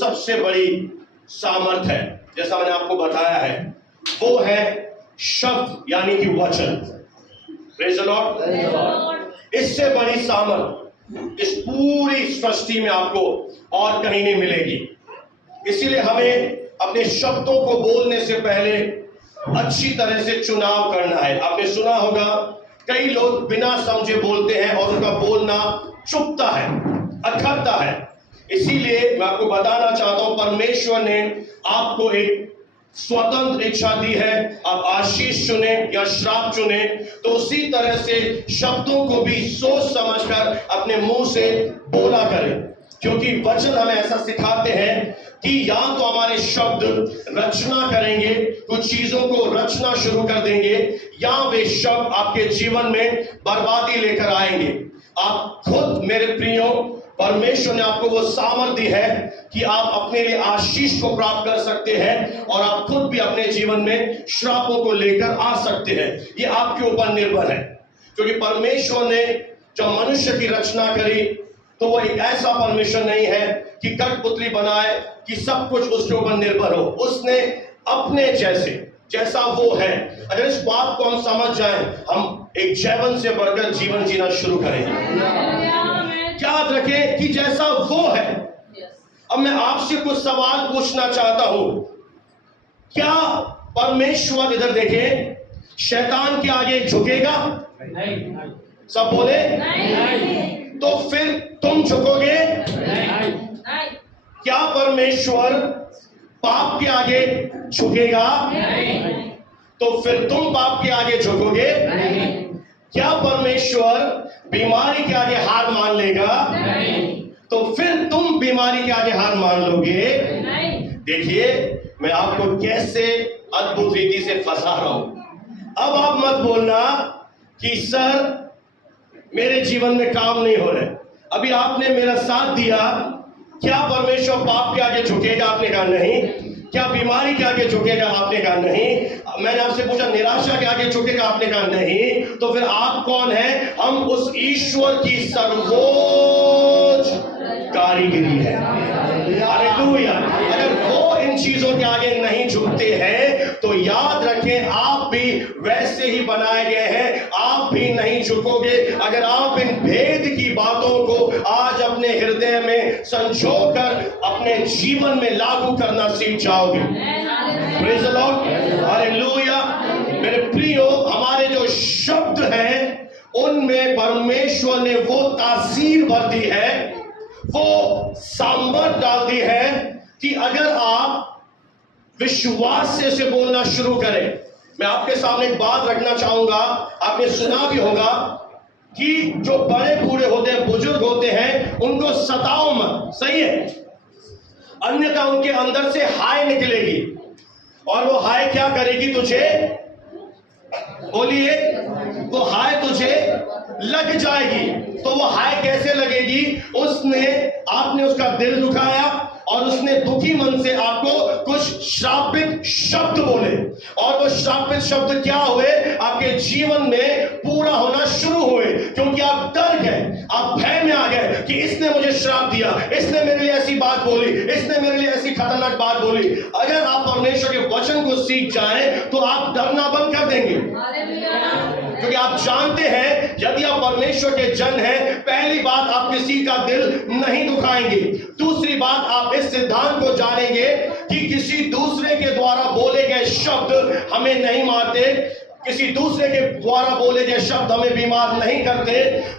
सबसे बड़ी सामर्थ है, जैसा मैंने आपको बताया है, वो है शब्द यानी कि वचन। Praise the Lord. इससे बड़ी सामर्थ इस पूरी सृष्टि में आपको और कहीं नहीं मिलेगी। इसीलिए हमें अपने शब्दों को बोलने से पहले अच्छी तरह से चुनाव करना है। आपने सुना होगा कई लोग बिना समझे बोलते हैं और उनका बोलना चुभता है, अखरता है। इसीलिए मैं आपको बताना चाहता हूं, परमेश्वर ने आपको एक स्वतंत्र इच्छा दी है। आप आशीष चुने या श्राप चुने, तो उसी तरह से शब्दों को भी सोच समझकर अपने मुंह से बोला करें, क्योंकि वचन हमें ऐसा सिखाते हैं कि या तो हमारे शब्द रचना करेंगे, कुछ चीजों को रचना शुरू कर देंगे, या वे शब्द आपके जीवन में बर्बादी लेकर आएंगे। आप खुद मेरे प्रियो, परमेश्वर ने आपको वो सामर्थ दी है कि आप अपने लिए आशीष को प्राप्त कर सकते हैं और आप खुद भी अपने जीवन में श्रापों को लेकर आ सकते हैं। ये आपके ऊपर निर्भर है, क्योंकि परमेश्वर ने जब मनुष्य की रचना करी तो वो एक ऐसा परमेश्वर नहीं है कि कठपुतली बनाए कि सब कुछ उसके ऊपर निर्भर हो। उसने अपने जैसा वो है। अगर इस बात को हम समझ जाएं, हम एक जीवन से बढ़कर जीवन जीना शुरू करेंगे। याद रखें कि जैसा वो है। अब मैं आपसे कुछ सवाल पूछना चाहता हूं, क्या परमेश्वर, इधर देखें, शैतान के आगे झुकेगा? नहीं। सब बोले नहीं। तो फिर तुम झुकोगे? नहीं। क्या परमेश्वर पाप के आगे झुकेगा? नहीं। तो फिर तुम पाप के आगे झुकोगे? नहीं। क्या परमेश्वर बीमारी के आगे हार मान लेगा? नहीं। तो फिर तुम बीमारी के आगे हार मान लोगे? नहीं। देखिए मैं आपको कैसे अद्भुत रीति से फंसा रहा हूं। अब आप मत बोलना कि सर मेरे जीवन में काम नहीं हो रहा है। अभी आपने मेरा साथ दिया, क्या परमेश्वर पाप के आगे झुकेगा? आपने कहा नहीं। क्या बीमारी के आगे झुकेगा? आपने कहा नहीं। मैंने आपसे पूछा निराशा के आगे झुकेगा? आपने कहा नहीं। तो फिर आप कौन है? हम उस ईश्वर की सर्वोच्च कारीगरी है। हालेलुया। अगर वो इन चीजों के आगे नहीं झुकते हैं तो याद रखें आप भी वैसे ही बनाए गए हैं, आप भी नहीं झुकोगे। अगर आप इन भेद की बातों को आज अपने हृदय में संजोकर अपने जीवन में लागू करना सीख जाओगे। Praise the Lord. हालेलुया। मेरे प्रियो, हमारे जो शब्द हैं उनमें परमेश्वर ने वो तासीर भर दी है, वो सामर्थ डाल दी है कि अगर आप विश्वास से बोलना शुरू करें। मैं आपके सामने एक बात रखना चाहूंगा, आपने सुना भी होगा कि जो बड़े बूढ़े होते हैं, बुजुर्ग होते हैं, उनको सताओ मत। सही है, अन्यथा उनके अंदर से हाय निकलेगी और वो हाय क्या करेगी? तुझे, बोलिए, वो हाय तुझे लग जाएगी। तो वो हाय कैसे लगेगी? आपने उसका दिल दुखाया और उसने दुखी मन से आपको कुछ श्रापित शब्द बोले, और वो श्रापित शब्द क्या हुए? आपके जीवन में पूरा होना शुरू हुए, क्योंकि आप डर गए, आप भय में आ गए कि इसने मुझे श्राप दिया, इसने मेरे लिए ऐसी बात बोली, इसने मेरे लिए ऐसी खतरनाक बात बोली। अगर आप परमेश्वर के वचन को सीख जाएं तो आप डरना बंद कर देंगे, क्योंकि आप जानते हैं यदि आप परमेश्वर के जन हैं, पहली बात आप किसी का दिल नहीं दुखाएंगे। दूसरी बात, आप इस सिद्धांत को जानेंगे कि किसी दूसरे के द्वारा बोले गए शब्द हमें नहीं मारते, किसी दूसरे के द्वारा बोले गए शब्द हमें बीमार नहीं करते।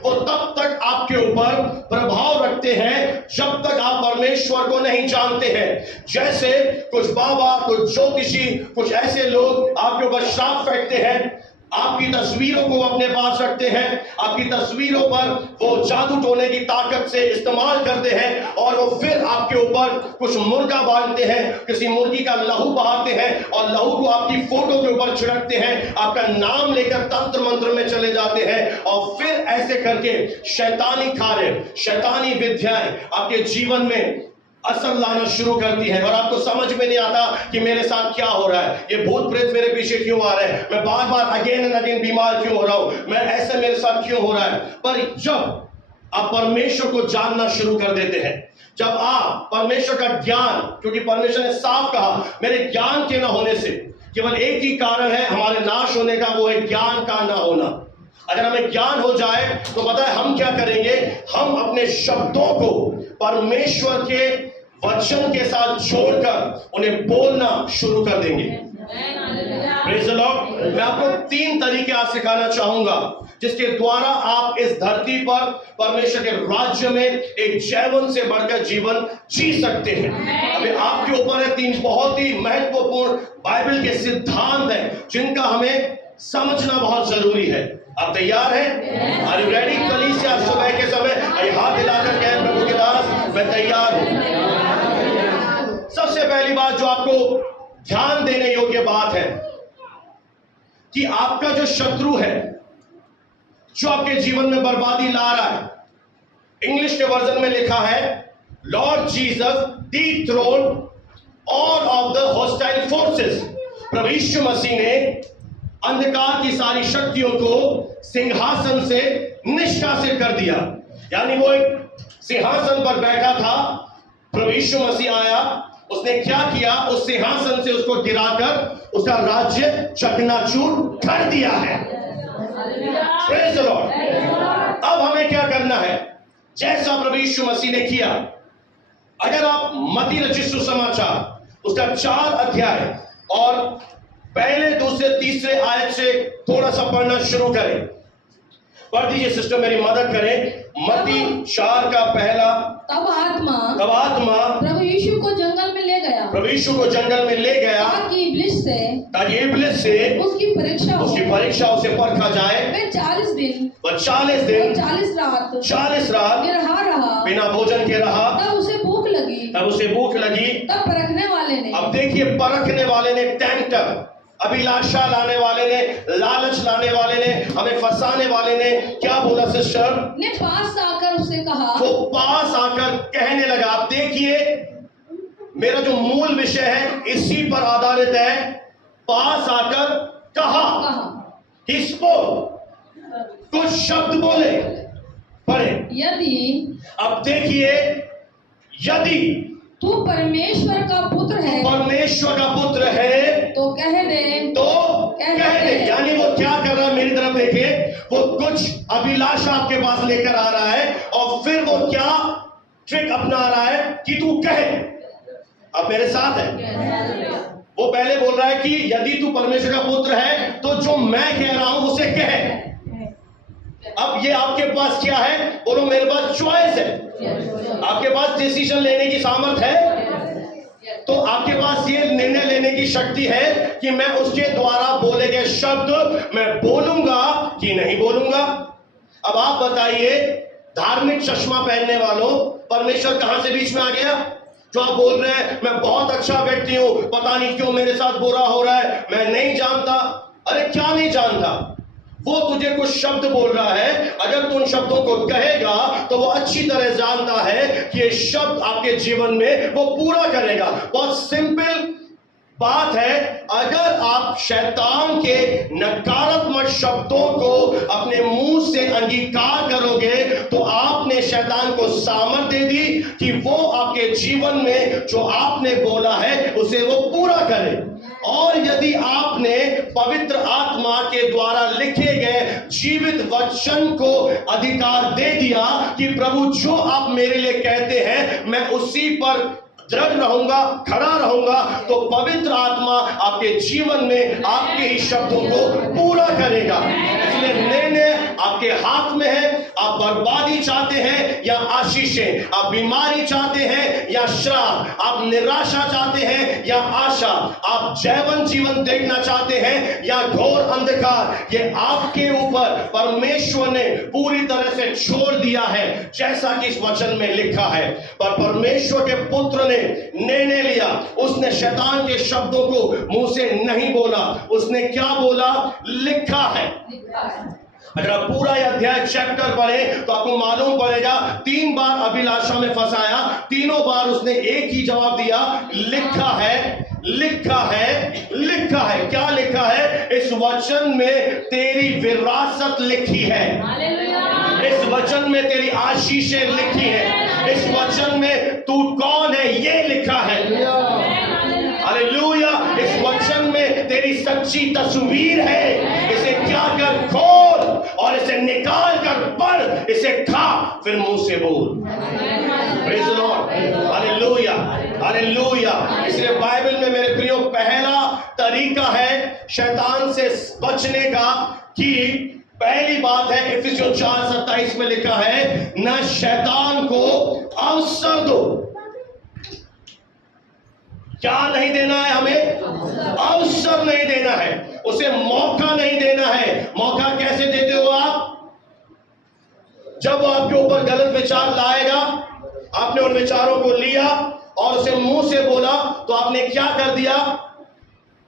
वो तब तक आपके ऊपर प्रभाव रखते हैं जब तक आप परमेश्वर को नहीं जानते हैं। जैसे कुछ बाबा, कुछ ज्योतिषी, कुछ ऐसे लोग आपके ऊपर श्राप फेंकते हैं, आपकी तस्वीरों को अपने पास रखते हैं, आपकी तस्वीरों पर वो जादू टोने की ताकत से इस्तेमाल करते हैं, और वो फिर आपके ऊपर कुछ मुर्गा बांधते हैं, किसी मुर्गी का लहू बहाते हैं और लहू को आपकी फोटो के ऊपर छिड़कते हैं, आपका नाम लेकर तंत्र मंत्र में चले जाते हैं, और फिर ऐसे करके शैतानी कार्य, शैतानी विद्याएं आपके जीवन में असर लाना शुरू करती है, और आपको समझ में नहीं आता कि मेरे साथ क्या हो रहा है, ये भूत प्रेत मेरे पीछे क्यों आ रहे हैं, मैं बार बार अगेन एंड अगेन बीमार क्यों हो रहा हूं, मैं ऐसे मेरे साथ क्यों हो रहा है। पर जब आप परमेश्वर को जानना शुरू कर देते हैं। जब आप परमेश्वर का ज्ञान, क्योंकि परमेश्वर ने साफ कहा मेरे ज्ञान के ना होने से केवल एक ही कारण है हमारे नाश होने का, वो है ज्ञान का ना होना। अगर हमें ज्ञान हो जाए तो पता है हम क्या करेंगे, हम अपने शब्दों को परमेश्वर के वचन के साथ जोड़कर उन्हें बोलना शुरू कर देंगे। Praise the Lord. मैं आपको 3 तरीके आज सिखाना चाहूंगा जिसके द्वारा आप इस धरती पर परमेश्वर के राज्य में एक जीवन से बढ़कर जीवन जी सकते हैं। अभी आपके ऊपर है 3 बहुत ही महत्वपूर्ण बाइबल के सिद्धांत हैं जिनका हमें समझना बहुत जरूरी है। आप तैयार हैं? Are you ready? कलीसिया सुबह के समय हाथ हिलाकर कहें प्रभु के दास मैं तैयार हूं। सबसे पहली बात जो आपको ध्यान देने योग्य बात है कि आपका जो शत्रु है, जो आपके जीवन में बर्बादी ला रहा है, इंग्लिश के वर्जन में लिखा है Lord Jesus dethrone all of the hostile forces. प्रभु यीशु मसीह ने अंधकार की सारी शक्तियों को सिंहासन से निष्कासित कर दिया। यानी वो एक सिंहासन पर बैठा था, प्रभु यीशु मसीह आया, उसने क्या किया, उस सिंहासन से उसको गिराकर उसका राज्य चकनाचूर कर दिया है। Praise the Lord. अब हमें क्या करना है, जैसा प्रभु यीशु मसीह ने किया। अगर आप मत्ती रचित सुसमाचार उसका 4 अध्याय और पहले, दूसरे, तीसरे आयत से थोड़ा सा पढ़ना शुरू करें। पढ़ दीजिए सिस्टर, मेरी मदद करें। मत्ती 4 का पहला। तब आत्मा प्रभु यीशु को जंगल में ले गया, ताकि इब्लिस से उसकी परीक्षा उसे परखा जाए। वह 40 दिन और 40 दिन 40 रात निरहा रहा, बिना भोजन के रहा। तब उसे भूख लगी। तब परखने वाले ने, अब देखिए, परखने वाले ने, टेम्पटर, अभिलाषा लाने वाले ने, लालच लाने वाले ने, हमें फंसाने वाले ने क्या बोला सिस्टर? ने पास आकर उससे कहा, वो पास आकर कहने लगा। आप देखिए, मेरा जो मूल विषय है इसी पर आधारित है। पास आकर कहा, He spoke, कुछ शब्द बोले। पढ़े। यदि, अब देखिए, यदि तू परमेश्वर का पुत्र है तो कह दे। यानी वो क्या कर रहा है, मेरी तरफ देखे, वो कुछ अभिलाषा आपके पास लेकर आ रहा है और फिर वो क्या ट्रिक अपना रहा है कि तू कहे। अब मेरे साथ है। वो पहले बोल रहा है कि यदि तू परमेश्वर का पुत्र है तो जो मैं कह रहा हूं उसे कहे। अब ये आपके पास क्या है, बोलो मेरे पास चॉइस है, आपके पास डिसीजन लेने की सामर्थ है। तो आपके पास ये निर्णय लेने की शक्ति है कि मैं उसके द्वारा बोले गए शब्द मैं बोलूंगा कि नहीं बोलूंगा। अब आप बताइए, धार्मिक चश्मा पहनने वालों, परमेश्वर कहां से बीच में आ गया? जो आप बोल रहे हैं मैं बहुत अच्छा व्यक्ति हूं, पता नहीं क्यों मेरे साथ बुरा हो रहा है, मैं नहीं जानता। अरे क्या नहीं जानता? वो तुझे कुछ शब्द बोल रहा है, अगर तू उन शब्दों को कहेगा तो वो अच्छी तरह जानता है कि ये शब्द आपके जीवन में वो पूरा करेगा। बहुत सिंपल बात है, अगर आप शैतान के नकारात्मक शब्दों को अपने मुंह से अंगीकार करोगे तो आपने शैतान को सामर्थ दे दी कि वो आपके जीवन में जो आपने बोला है उसे वो पूरा करे। और यदि आपने पवित्र आत्मा के द्वारा लिखे गए जीवित वचन को अधिकार दे दिया कि प्रभु जो आप मेरे लिए कहते हैं मैं उसी पर दृढ़ रहूंगा, खड़ा रहूंगा, तो पवित्र आत्मा आपके जीवन में आपके ही शब्दों को पूरा करेगा। इसलिए निर्णय आपके हाथ में है। आप बर्बादी चाहते हैं या आशीषें, आप बीमारी चाहते हैं या श्राप, आप निराशा चाहते हैं या आशा, आप जैवन जीवन देखना चाहते हैं या घोर अंधकार, ये आपके ऊपर परमेश्वर ने पूरी तरह से छोड़ दिया है, जैसा कि इस वचन में लिखा है। पर परमेश्वर के पुत्र ने निर्णय लिया, उसने शैतान के शब्दों को मुंह से नहीं बोला, उसने क्या बोला? लिखा है। अगर आप पूरा यह अध्याय चैप्टर पढ़े तो आपको मालूम पड़ेगा 3 बार अभिलाषा में फंसाया, तीनों बार उसने एक ही जवाब दिया, लिखा है, लिखा है, लिखा है। क्या लिखा है? इस वचन में तेरी विरासत लिखी है, इस वचन में तेरी आशीषें लिखी है, इस वचन में तू कौन है ये लिखा है। हालेलुया। इस वचन में तेरी सच्ची तस्वीर है। इसे क्या कर, खोल और इसे निकाल कर पढ़, इसे खा, फिर मुंह से बोल। Praise the Lord. Hallelujah, hallelujah. इसलिए बाइबल में मेरे प्रियो पहला तरीका है शैतान से बचने का, कि पहली बात है इफिसियों 4:27 में लिखा है, न शैतान को अवसर दो। क्या नहीं देना है हमें? अवसर नहीं देना है, उसे मौका नहीं देना है। मौका कैसे देते हो आप? जब वो आपके ऊपर गलत विचार लाएगा, आपने उन विचारों को लिया और उसे मुंह से बोला, तो आपने क्या कर दिया?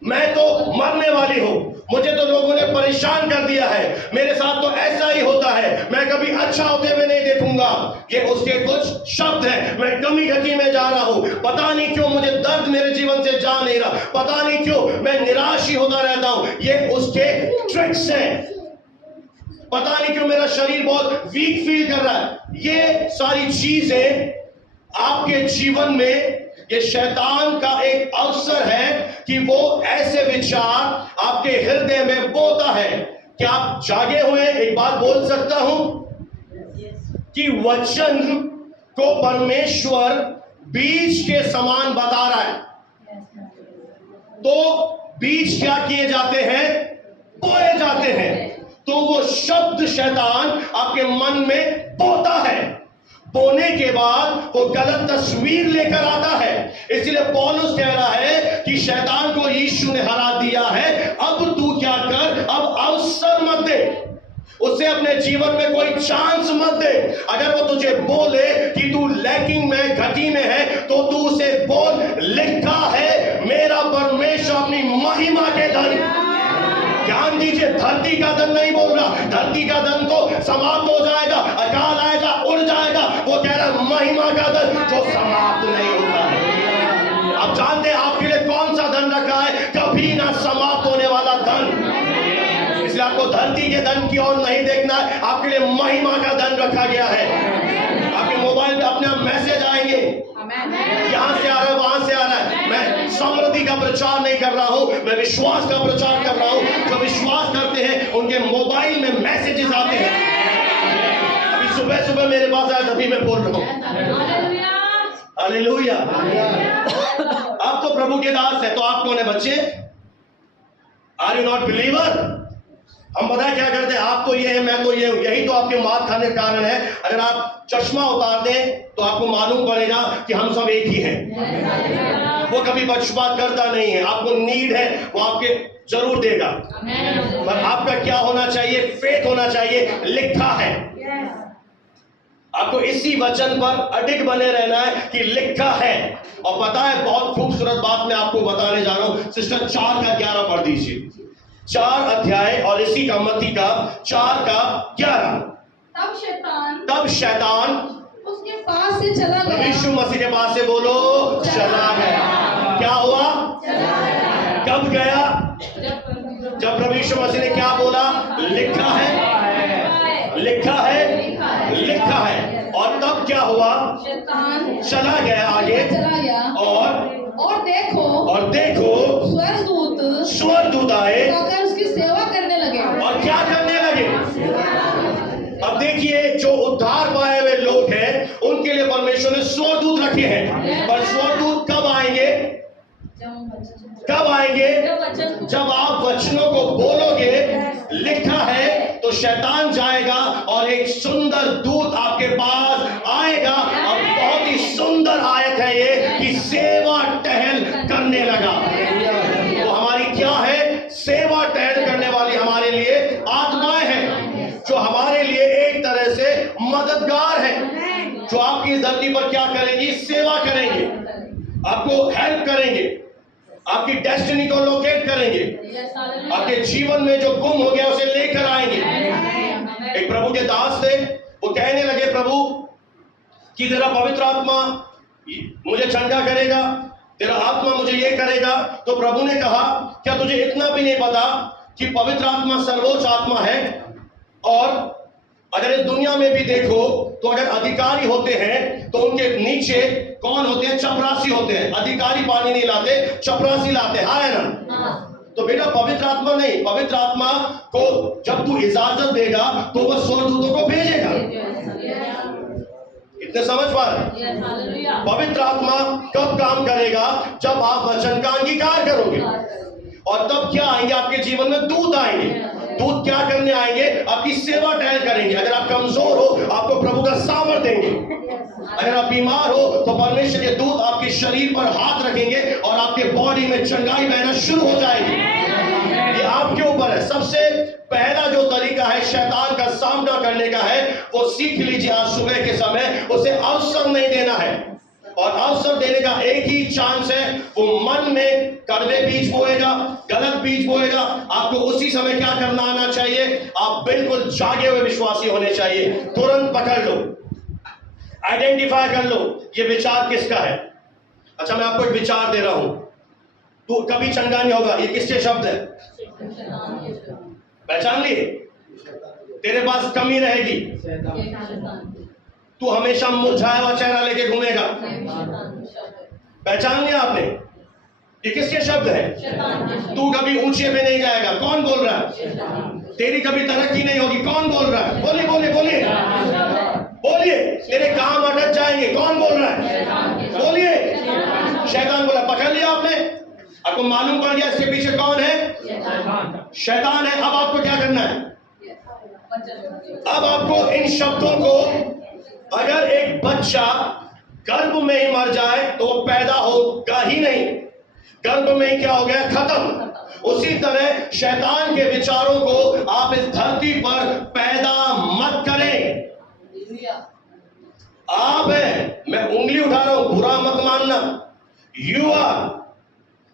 मैं तो मरने वाली हूं, मुझे तो लोगों ने परेशान कर दिया है, मेरे साथ तो ऐसा ही होता है, मैं कभी अच्छा होते हुए नहीं देखूंगा। ये उसके कुछ शब्द हैं। मैं कमी घटी में जा रहा हूं, पता नहीं क्यों मुझे दर्द मेरे जीवन से जा नहीं रहा, पता नहीं क्यों मैं निराश ही होता रहता हूं। ये उसके ट्रिक्स हैं। पता नहीं क्यों मेरा शरीर बहुत वीक फील कर रहा है। ये सारी चीजें आपके जीवन में, ये शैतान का एक अवसर है कि वो ऐसे विचार आपके हृदय में बोता है। क्या आप जागे हुए? एक बात बोल सकता हूं कि वचन को परमेश्वर बीज के समान बता रहा है। तो बीज क्या किए जाते हैं? बोए जाते हैं। तो वो शब्द शैतान आपके मन में बोता है, बोने के बाद वो गलत तस्वीर लेकर आता है। इसलिए पौलुस कह रहा है कि शैतान को यीशु ने हरा दिया है, अब तू क्या कर, अब अवसर मत दे, उसे अपने जीवन में कोई चांस मत दे। अगर वो तुझे बोले कि तू लैकिंग में, घटी में है, तो तू उसे बोल, लिखा है मेरा परमेश्वर अपनी महिमा के धन। ध्यान दीजिए, धरती का धन नहीं बोल रहा, धरती का धन तो समाप्त हो जाएगा, अकाल आएगा, उड़ जाएगा। वो कह रहा है महिमा का धन जो समाप्त नहीं होता है। आप जानते हैं आपके लिए कौन सा धन रखा है? कभी ना समाप्त होने वाला धन। इसलिए आपको धरती के धन की ओर नहीं देखना है, आपके लिए महिमा का धन रखा गया है। आपके मोबाइल पे अपने आप मैसेज आएंगे, यहां से आ रहा है, वहां से आ रहा है। मैं समृद्धि का प्रचार नहीं कर रहा हूं, मैं विश्वास का प्रचार कर रहा हूं। जो विश्वास करते हैं उनके मोबाइल में मैसेजेस आते हैं। अभी सुबह सुबह मेरे पास आया, तभी मैं बोल रहा हूं। हालेलुया। आप तो प्रभु के दास है, तो आप कौन है बच्चे? Are you not believer? हम पता है क्या करते हैं, आप तो ये है, मैं तो ये हूं। यही तो आपके मात खाने का कारण है। अगर आप चश्मा उतार दें तो आपको मालूम पड़ेगा कि हम सब एक ही हैं। वो कभी पक्षपात करता नहीं है। आपको नीड है, वो आपके जरूर देगा, पर आपका क्या होना चाहिए? फेथ होना चाहिए। लिखा है, आपको इसी वचन पर अडिग बने रहना है कि लिखा है। और पता है, बहुत खूबसूरत बात मैं आपको बताने जा रहा हूं। सिस्टर 4:11 पढ़ दीजिए। 4 अध्याय और इसी का मत्ती का 4:11। तब शैतान उसके पास से चला गया। यीशु मसीह के पास से बोलो, चला गया। क्या हुआ? कब गया? जब प्रभु यीशु मसीह ने क्या बोला? लिखा है, लिखा है, लिखा है। और तब क्या हुआ? शैतान चला गया, आगे चला गया। और देखो स्वर्गदूत आए, उसकी सेवा करने लगे। और क्या करने लगे? अब देखिए, जो उद्धार पाए हुए लोग हैं उनके लिए परमेश्वर ने स्वर्गदूत रखे हैं। पर स्वर्गदूत कब आएंगे? कब आएंगे? जब आप वचनों को बोलोगे, लिखा है, तो शैतान जाएगा और एक सुंदर दूत आपके पास आएगा। और बहुत ही सुंदर आयत है ये कि सेवा टहल करने लगा। तो हमारी क्या है? सेवा टहल करने वाली हमारे लिए आत्माएं हैं, जो हमारे लिए एक तरह से मददगार है, जो आपकी इस धरती पर क्या करेंगी? सेवा करेंगे, आपको हेल्प करेंगे। आपकी डेस्टिनी को लोकेट करेंगे, आपके जीवन में जो गुम हो गया उसे लेकर आएंगे। एक प्रभु के दास थे, वो कहने लगे प्रभु कि तेरा पवित्र आत्मा मुझे चंगा करेगा, तेरा आत्मा मुझे ये करेगा। तो प्रभु ने कहा क्या तुझे इतना भी नहीं पता कि पवित्र आत्मा सर्वोच्च आत्मा है? और अगर इस दुनिया में भी देखो तो अगर अधिकारी होते हैं तो उनके नीचे कौन होते हैं? चपरासी होते हैं। अधिकारी पानी नहीं लाते, चपरासी लाते हैं, है ना? तो बेटा पवित्र आत्मा नहीं, पवित्र आत्मा को जब तू इजाजत देगा तो वह स्वर्गदूतों को भेजेगा। कितने समझ पा रहे? पवित्र आत्मा कब काम करेगा? जब आप वचन का अंगीकार करोगे। और तब क्या आएंगे आपके जीवन में? दूत आएंगे। दूत क्या करने आएंगे? आपकी सेवा टहल करेंगे। अगर आप कमजोर हो आपको प्रभु का सामर्थ देंगे। अगर आप बीमार हो तो परमेश्वर के दूत आपके शरीर पर हाथ रखेंगे और आपके बॉडी में चंगाई बहना शुरू हो जाएगी। ये आपके ऊपर है। सबसे पहला जो तरीका है शैतान का सामना करने का है वो सीख लीजिए आज सुबह के समय। उसे अवसर नहीं देना है, और अवसर देने का एक ही चांस है, वो मन में कड़वे बीज बोएगा, गलत बीज बोएगा। आपको उसी समय क्या करना आना चाहिए? आप बिल्कुल जागे हुए विश्वासी होने चाहिए। तुरंत पकड़ लो, आइडेंटिफाई कर लो ये विचार किसका है। अच्छा मैं आपको एक विचार दे रहा हूं, तू कभी चंगा नहीं होगा, ये किसके शब्द है? पहचान लिए? तेरे पास कमी रहेगी, तू हमेशा मुरझाया हुआ चेहरा लेके घूमेगा। पहचान लिया आपने? ये किसके शब्द है? तू कभी ऊंचे में नहीं जाएगा। कौन बोल रहा है? तेरी कभी तरक्की नहीं होगी। कौन बोल रहा है? बोलिए बोलिए बोलिए बोलिए। तेरे काम अटक जाएंगे। कौन बोल रहा है? बोलिए। शैतान बोला। पकड़ लिया आपने? आपको मालूम पड़ गया इसके पीछे कौन है? शैतान है। अब आपको क्या करना है? अब आपको इन शब्दों को, अगर एक बच्चा गर्भ में ही मर जाए तो वो पैदा होगा ही नहीं, गर्भ में ही क्या हो गया? खत्म। उसी तरह शैतान के विचारों को आप इस धरती पर पैदा मत करें। आप है, मैं उंगली उठा रहा हूं, बुरा मत मानना। You are.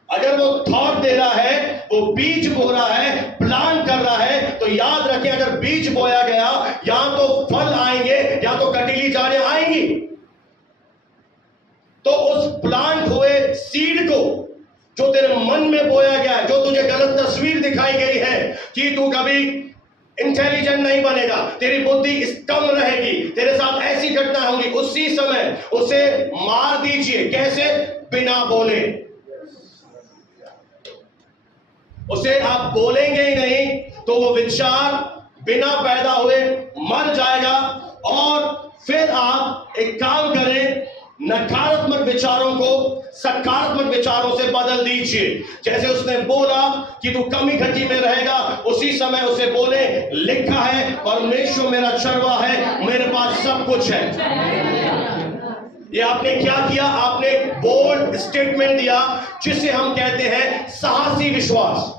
अगर वो थॉट दे रहा है, वो बीज बो रहा है, प्लांट कर रहा है, तो याद रखें अगर बीज बोया गया या तो फल आएंगे या तो कटीली जड़ें आएंगी। तो उस प्लांट हुए सीड को जो तेरे मन में बोया गया है, जो तुझे गलत तस्वीर दिखाई गई है कि तू कभी इंटेलिजेंट नहीं बनेगा, तेरी बुद्धि कम रहेगी, तेरे साथ ऐसी घटना होंगी, उसी समय उसे मार दीजिए। कैसे? बिना बोले। उसे आप बोलेंगे ही नहीं तो वो विचार बिना पैदा हुए मर जाएगा। और फिर आप एक काम करें, नकारात्मक विचारों को सकारात्मक विचारों से बदल दीजिए। जैसे उसने बोला कि तू कमी घटी में रहेगा, उसी समय उसे बोले लिखा है परमेश्वर मेरा चरवा है, मेरे पास सब कुछ है। ये आपने क्या किया? आपने बोल्ड स्टेटमेंट दिया जिसे हम कहते हैं साहसी विश्वास।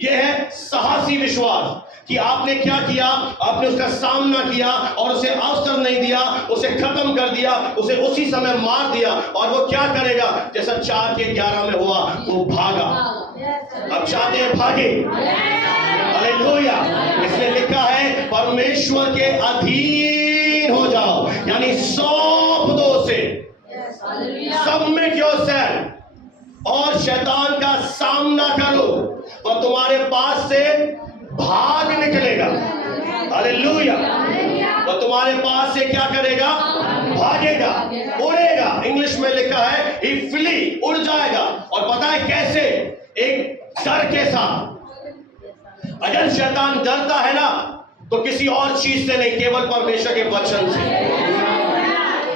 यह है साहसी विश्वास कि आपने क्या किया? आपने उसका सामना किया और उसे अवसर नहीं दिया, उसे खत्म कर दिया, उसे उसी समय मार दिया। और वो क्या करेगा? जैसा 4:11 में हुआ, वो भागा। अब चाहते हैं भागे। हालेलुया। इसलिए लिखा है परमेश्वर के अधीन हो जाओ, यानी सौंप दो उसे, सबमिट योरसेल्फ, और शैतान का सामना करो, और तुम्हारे पास से भाग निकलेगा। हालेलुया। और तुम्हारे पास से क्या करेगा? भागेगा, उड़ेगा। इंग्लिश में लिखा है he flee, उड़ जाएगा। और पता है कैसे? एक डर के साथ। अगर शैतान डरता है ना तो किसी और चीज से नहीं, केवल परमेश्वर के वचन से।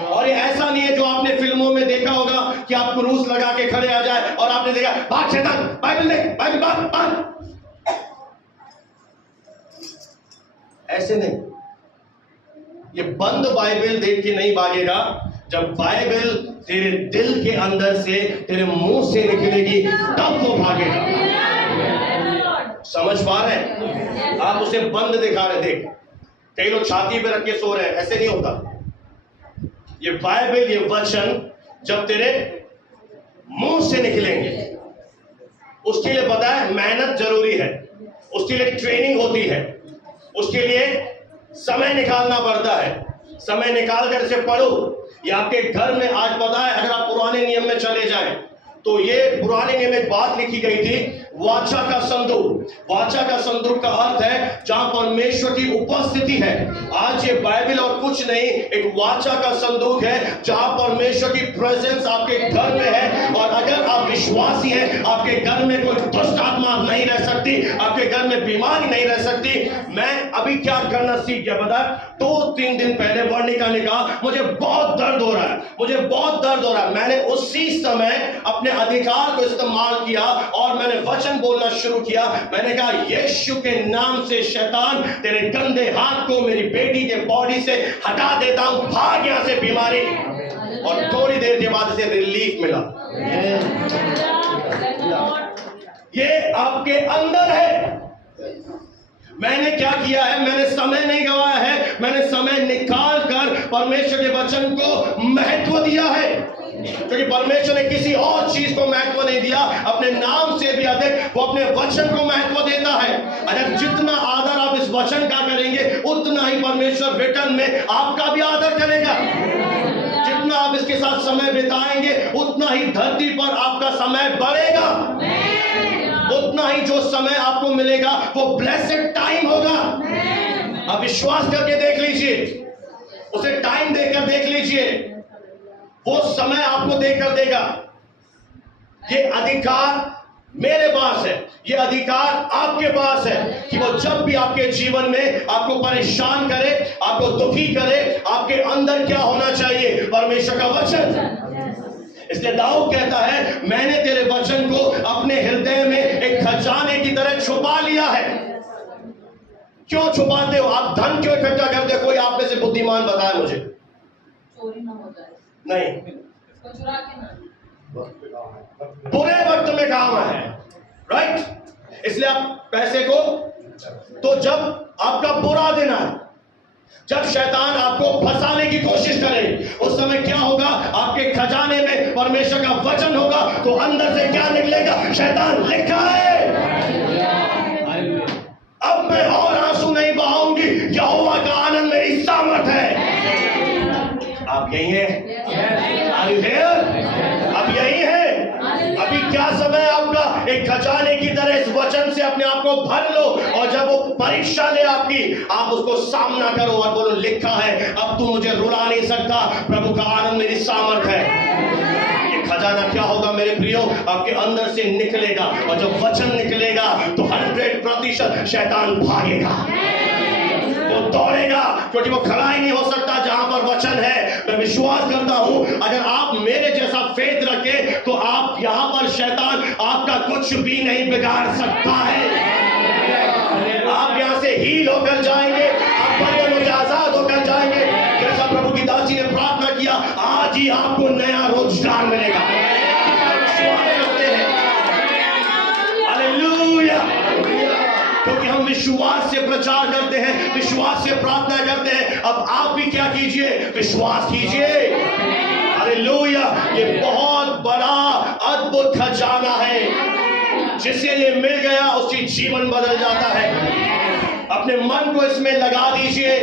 और ये ऐसा नहीं है जो आपने फिल्मों में देखा होगा कि आप क्रूस लगा के खड़े आ जाए और आपने देखा भाग शैतान, बाइबल देख, बाइबल भाग भाग। ऐसे नहीं। ये बंद बाइबल देख के नहीं भागेगा। जब बाइबल तेरे दिल के अंदर से, तेरे मुंह से निकलेगी, तब वो भागेगा। समझ पा रहे हैं? आप उसे बंद दिखा रहे। देख, कई लोग छाती पे रख के सो रहे हैं, ऐसे नहीं होता। ये बाइबल, ये वचन जब तेरे मुंह से निकलेंगे। उसके लिए पता है मेहनत जरूरी है, उसके लिए ट्रेनिंग होती है, उसके लिए समय निकालना पड़ता है। समय निकाल कर इसे पढ़ो। ये आपके घर में आज पता है, अगर आप पुराने नियम में चले जाएं तो ये पुराने नियम में एक बात लिखी गई थी, वाचा का संदूक। वाचा का संदूक का अर्थ है जहां परमेश्वर की उपस्थिति है। आज ये बाइबल और कुछ नहीं, एक वाचा का संदूक है जहां परमेश्वर की प्रेजेंस आपके घर में है। और अगर आप विश्वासी हैं, आपके घर में कोई दुष्ट आत्मा नहीं रह सकती, आपके घर में बीमारी नहीं रह सकती। मैं अभी क्या करना सीख गया पता है, 2-3 दिन पहले वर्णिका ने कहा मुझे बहुत दर्द हो रहा है, मुझे बहुत दर्द हो रहा है। मैंने उसी समय अपने अधिकार को इस्तेमाल किया और मैंने वचन बोलना शुरू किया। मैंने कहा यीशु के नाम से शैतान तेरे गंदे हाथ को मेरी बेटी के बॉडी से हटा देता हूं, भाग यहां से बीमारी। और थोड़ी देर के बाद इसे रिलीफ मिला। ये आपके अंदर है। मैंने क्या किया है, मैंने समय नहीं गवाया है, मैंने समय निकाल कर परमेश्वर के वचन को महत्व दिया है। क्योंकि परमेश्वर ने किसी और चीज को महत्व नहीं दिया, अपने नाम से भी अधिक वो अपने वचन को महत्व देता है। अगर जितना आदर आप इस वचन का करेंगे, उतना ही परमेश्वर रिटर्न में आपका भी आदर करेगा। जितना आप इसके साथ समय बिताएंगे, उतना ही धरती पर आपका समय बढ़ेगा, उतना ही जो समय आपको मिलेगा वो ब्लेसेड टाइम होगा। आप विश्वास करके देख लीजिए, उसे टाइम देकर देख लीजिए, वो समय आपको देकर देगा। ये अधिकार मेरे पास है, ये अधिकार आपके पास है कि वो जब भी आपके जीवन में आपको परेशान करे, आपको दुखी करे, आपके अंदर क्या होना चाहिए, परमेश्वर का वचन। इसलिए दाऊद कहता है मैंने तेरे वचन को अपने हृदय में एक खजाने की तरह छुपा लिया है। क्यों छुपाते हो आप? धन क्यों इकट्ठा करते हो? कोई आप में से बुद्धिमान बताए मुझे। चोरी ना हो जाए, नहीं, चुरा के ना, बुरे वक्त में काम है, राइट? इसलिए आप पैसे को, तो जब आपका बुरा दिन है, जब शैतान आपको फंसाने की कोशिश करे, उस समय क्या होगा, आपके खजाने में परमेश्वर का वचन होगा, तो अंदर से क्या निकलेगा, शैतान लिखा है अब मैं और आंसू नहीं बहाऊंगी, यहोवा का आनंद मेरी सामर्थ है। आप यही हैं? Are you here? अब यही है। अभी क्या समय है आपका, एक खजाने की तरह इस वचन से अपने आप को भर लो, और जब वो परीक्षा ले आपकी, आप उसको सामना करो और बोलो लिखा है अब तू मुझे रुला नहीं सकता, प्रभु का आनंद मेरी सामर्थ है। ये खजाना क्या होगा मेरे प्रियो, आपके अंदर से निकलेगा, और जब वचन निकलेगा तो 100% शैतान भागेगा, वो दौड़ेगा, क्योंकि वो खड़ा ही नहीं हो सकता जहां पर वचन है। मैं विश्वास करता हूं अगर आप मेरे जैसा फेथ रखें तो आप यहां पर शैतान आपका कुछ भी नहीं बिगाड़ सकता है। आप यहां से हील होकर जाएंगे, आप बंधनों से आजाद होकर जाएंगे। जैसा प्रभु की दासी ने प्रार्थना किया, आज ही आपको नया रोजगार मिलेगा। विश्वास करते हैं? हालेलुया। क्योंकि हम विश्वास से प्रचार करते हैं, विश्वास से प्रार्थना करते हैं। अब आप भी क्या कीजिए, विश्वास कीजिए। हालेलुया। ये बहुत बड़ा अद्भुत खजाना है, जिसे ये मिल गया उसकी जीवन बदल जाता है। अपने मन को इसमें लगा दीजिए,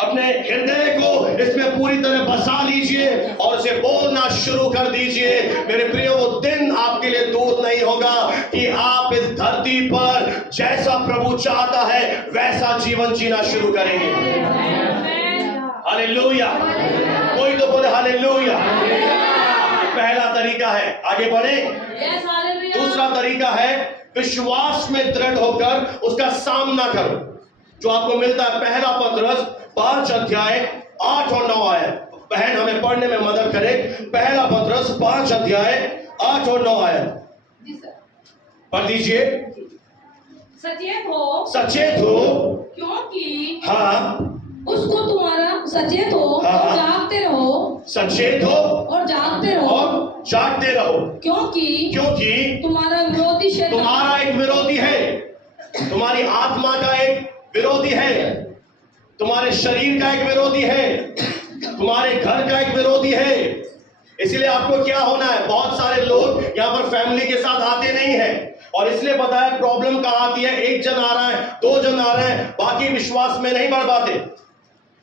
अपने हृदय को इसमें पूरी तरह बसा लीजिए और इसे बोलना शुरू कर दीजिए। मेरे प्रियो, वो दिन आपके लिए दूर नहीं होगा कि आप इस धरती पर जैसा प्रभु चाहता है वैसा जीवन जीना शुरू करेंगे। हालेलुया। कोई तो बोले हालेलुया। पहला तरीका है, आगे बढ़े। दूसरा तरीका है विश्वास में दृढ़ होकर उसका सामना करो, जो आपको मिलता है पहला पत्रस 5 अध्याय 8 और 9 आयत। बहन हमें पढ़ने में मदद करे। पहला पत्रस 5 अध्याय 8 और 9 आयत पढ़ दीजिए। सचेत हो, सचेत हो, क्योंकि हाँ उसको तुम्हारा सचेत हो हाँ, और जागते रहो, सचेत हो और जागते रहो, और जागते रहो, क्योंकि तुम्हारा विरोधी शैतान, तुम्हारा एक विरोधी है, तुम्हारी आत्मा का एक विरोधी है, तुम्हारे शरीर का एक विरोधी है, तुम्हारे घर का एक विरोधी है। इसलिए आपको क्या होना है, बहुत सारे लोग यहाँ पर फैमिली के साथ आते नहीं है। और इसलिए पता है प्रॉब्लम कहाँ आती है, एक जन आ रहा है, दो जन आ रहे हैं, बाकी विश्वास में नहीं बढ़ पाते।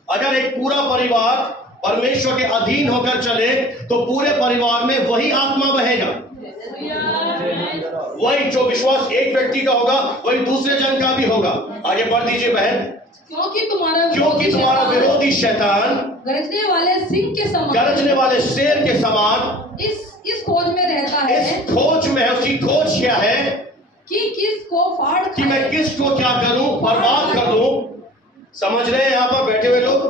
अगर एक पूरा परिवार परमेश्वर के अधीन होकर चले तो पूरे परिवार में वही आत्मा बहेगा, वही जो विश्वास एक व्यक्ति का होगा वही दूसरे जन का भी होगा। आगे बढ़ दीजिए बहन। क्योंकि तुम्हारा विरोधी शैतान गरजने वाले सिंह के समान, गरजने वाले शेर के समान इस खोज में रहता है। इस खोज में है। उसकी खोज क्या है कि किसको फाड़ कि मैं किसको क्या करूं, बर्बाद कर दूं। समझ रहे हैं यहाँ पर बैठे हुए लोग?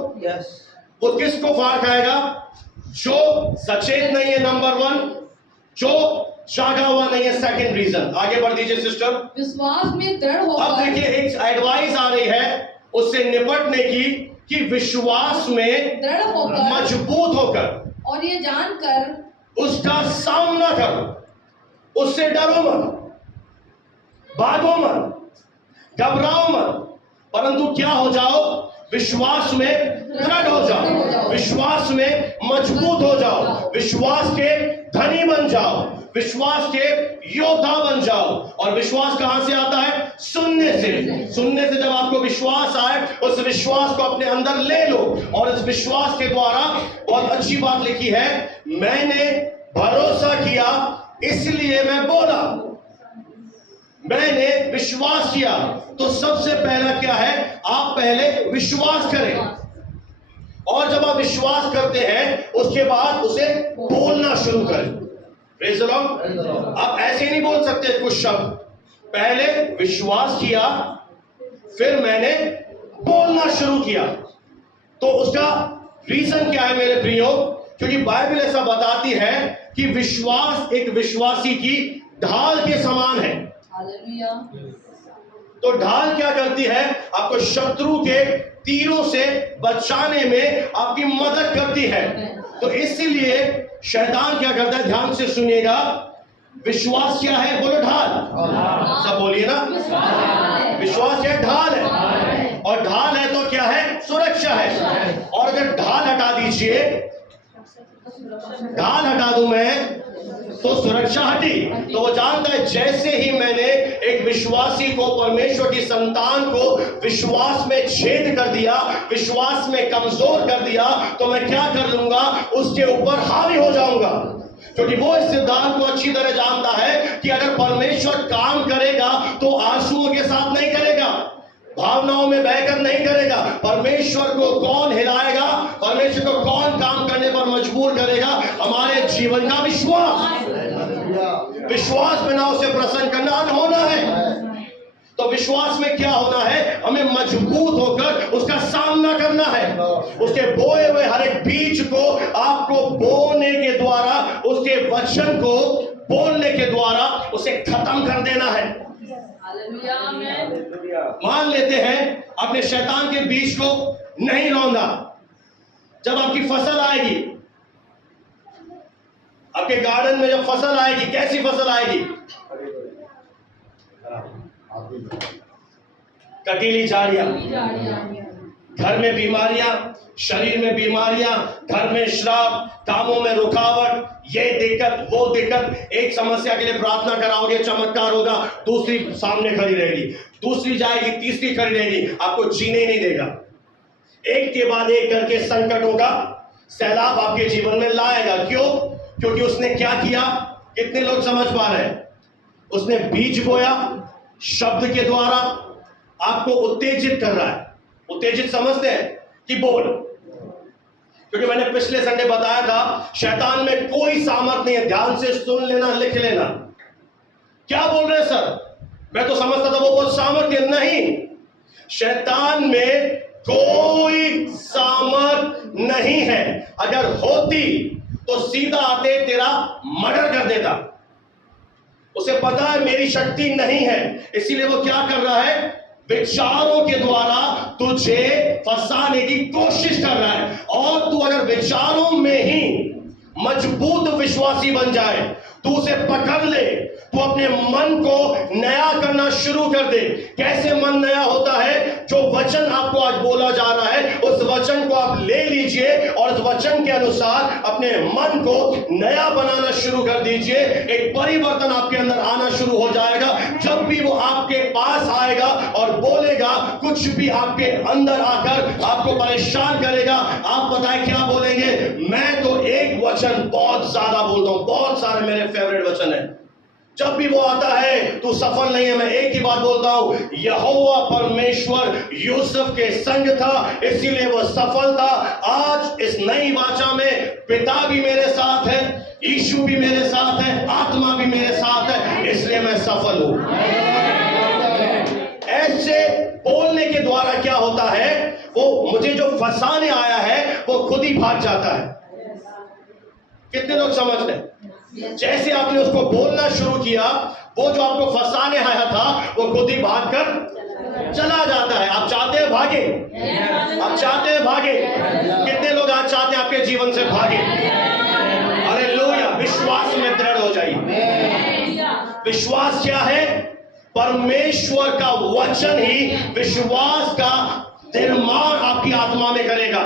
वो किसको फाड़ खाएगा? जो सचेत नहीं है, नंबर 1, जो जागा हुआ नहीं है, सेकंड रीजन। आगे बढ़ दीजिए सिस्टर। विश्वास में दृढ़ होकर। अब देखिए एक एडवाइस आ रही है उससे निपटने की कि विश्वास में दृढ़ होकर, मजबूत होकर और ये जानकर उसका सामना करो। उससे डरो मत, भागो मत, घबराओ मत, परंतु क्या हो जाओ? विश्वास में दृढ़ हो जाओ, विश्वास में मजबूत हो जाओ, विश्वास के धनी बन जाओ, विश्वास के योद्धा बन जाओ। और विश्वास कहां से आता है? सुनने से। सुनने से जब आपको विश्वास आए, उस विश्वास को अपने अंदर ले लो। और इस विश्वास के द्वारा बहुत अच्छी बात लिखी है, मैंने भरोसा किया इसलिए मैं बोला, मैंने विश्वास किया। तो सबसे पहला क्या है? आप पहले विश्वास करें, और जब आप विश्वास करते हैं उसके बाद उसे बोलना शुरू करें। Praise the Lord. आप ऐसे नहीं बोल सकते कुछ शब्द, पहले विश्वास किया फिर मैंने बोलना शुरू किया। तो उसका रीजन क्या है मेरे प्रियो? क्योंकि बाइबल ऐसा बताती है कि विश्वास एक विश्वासी की ढाल के समान है। हालेलुया। तो ढाल क्या करती है? आपको शत्रु के तीरों से बचाने में आपकी मदद करती है। तो इसीलिए शैतान क्या करता है? ध्यान से सुनिएगा। विश्वास क्या है? बोलो ढाल। सब बोलिए ना, विश्वास क्या है? ढाल है। और ढाल है तो क्या है? सुरक्षा है। और अगर ढाल हटा दीजिए, ढाल हटा दूं मैं तो सुरक्षा हटी। तो वो जानता है जैसे ही मैंने एक विश्वासी को, परमेश्वर की संतान को विश्वास में छेद कर दिया, विश्वास में कमजोर कर दिया, तो मैं क्या कर लूंगा? उसके ऊपर हावी हो जाऊंगा। क्योंकि वो इस सिद्धांत को अच्छी तरह जानता है कि अगर परमेश्वर काम करेगा तो आंसुओं के साथ नहीं करेगा, भावनाओं में बहकर नहीं करेगा। परमेश्वर को कौन हिलाएगा? परमेश्वर को कौन काम करने पर मजबूर करेगा? हमारे जीवन का विश्वास। विश्वास बिना उसे प्रसन्न करना अनहोना है। तो विश्वास में क्या होना है? हमें मजबूत होकर उसका सामना करना है। उसके बोए हुए हर एक बीज को आपको बोने के द्वारा, उसके वचन को बोलने के द्वारा उसे खत्म कर देना है। मान लेते हैं अपने शैतान के बीज को नहीं रौंदा, जब आपकी फसल आएगी, आपके गार्डन में जब फसल आएगी, कैसी फसल आएगी? कटीली झाड़ियां, घर में बीमारियां, शरीर में बीमारियां, घर में श्राप, कामों में रुकावट, ये दिक्कत वो दिक्कत। एक समस्या के लिए प्रार्थना कराओगे, चमत्कार होगा, दूसरी सामने खड़ी रहेगी, दूसरी जाएगी, तीसरी खड़ी रहेगी, आपको जीने नहीं देगा। एक के बाद एक करके संकटों का सैलाब आपके जीवन में लाएगा। क्यों? क्योंकि उसने क्या किया? कितने लोग समझ पा रहे हैं? उसने बीज बोया, शब्द के द्वारा आपको उत्तेजित कर रहा है। उत्तेजित समझते हैं कि बोल। क्योंकि मैंने पिछले संडे बताया था, शैतान में कोई सामर्थ नहीं है। ध्यान से सुन लेना, लिख लेना। क्या बोल रहे हैं सर? मैं तो समझता था वो बहुत सामर्थ्य। नहीं, शैतान में कोई सामर्थ नहीं है। अगर होती तो सीधा आते तेरा मर्डर कर देता। उसे पता है मेरी शक्ति नहीं है, इसीलिए वो क्या कर रहा है? विचारों के द्वारा तुझे फंसाने की कोशिश कर रहा है। और तू अगर विचारों में ही मजबूत विश्वासी बन जाए, तू उसे पकड़ ले, तू अपने मन को नया करना शुरू कर दे। कैसे मन नया होता है? जो वचन आपको आज बोला जा रहा है, उस वचन को आप ले लीजिए और उस वचन के अनुसार अपने मन को नया बनाना शुरू कर दीजिए। एक परिवर्तन आपके अंदर आना शुरू हो जाएगा। जब भी वो आपके पास आएगा और बोलेगा, कुछ भी आपके अंदर आकर आपको परेशान करेगा, आप बताएं क्या बोलेंगे? मैं तो एक वचन बहुत ज्यादा बोलता हूं, बहुत सारे मेरे फेवरेट वचन है। जब भी वो आता है तू सफल नहीं है, मैं एक ही बात बोलता हूं, यहोवा परमेश्वर यूसुफ के संग था, इसीलिए वो सफल था। आज इस नई वाचा में पिता भी मेरे साथ है, यीशु भी मेरे साथ है, आत्मा भी मेरे साथ है, इसलिए मैं सफल हूं। ऐसे बोलने के द्वारा क्या होता है? वो मुझे जो फंसाने आया है वो खुद ही भाग जाता है। कितने लोग समझ रहे? जैसे आपने उसको बोलना शुरू किया, वो जो आपको फंसाने आया था वो खुद ही भागकर चला जाता है। आप चाहते हैं भागे? आप चाहते हैं भागे? कितने लोग आज चाहते हैं आपके जीवन से भागे? हालेलुया! विश्वास में दृढ़ हो जाइए। विश्वास क्या है? परमेश्वर का वचन ही विश्वास का निर्माण आपकी आत्मा में करेगा।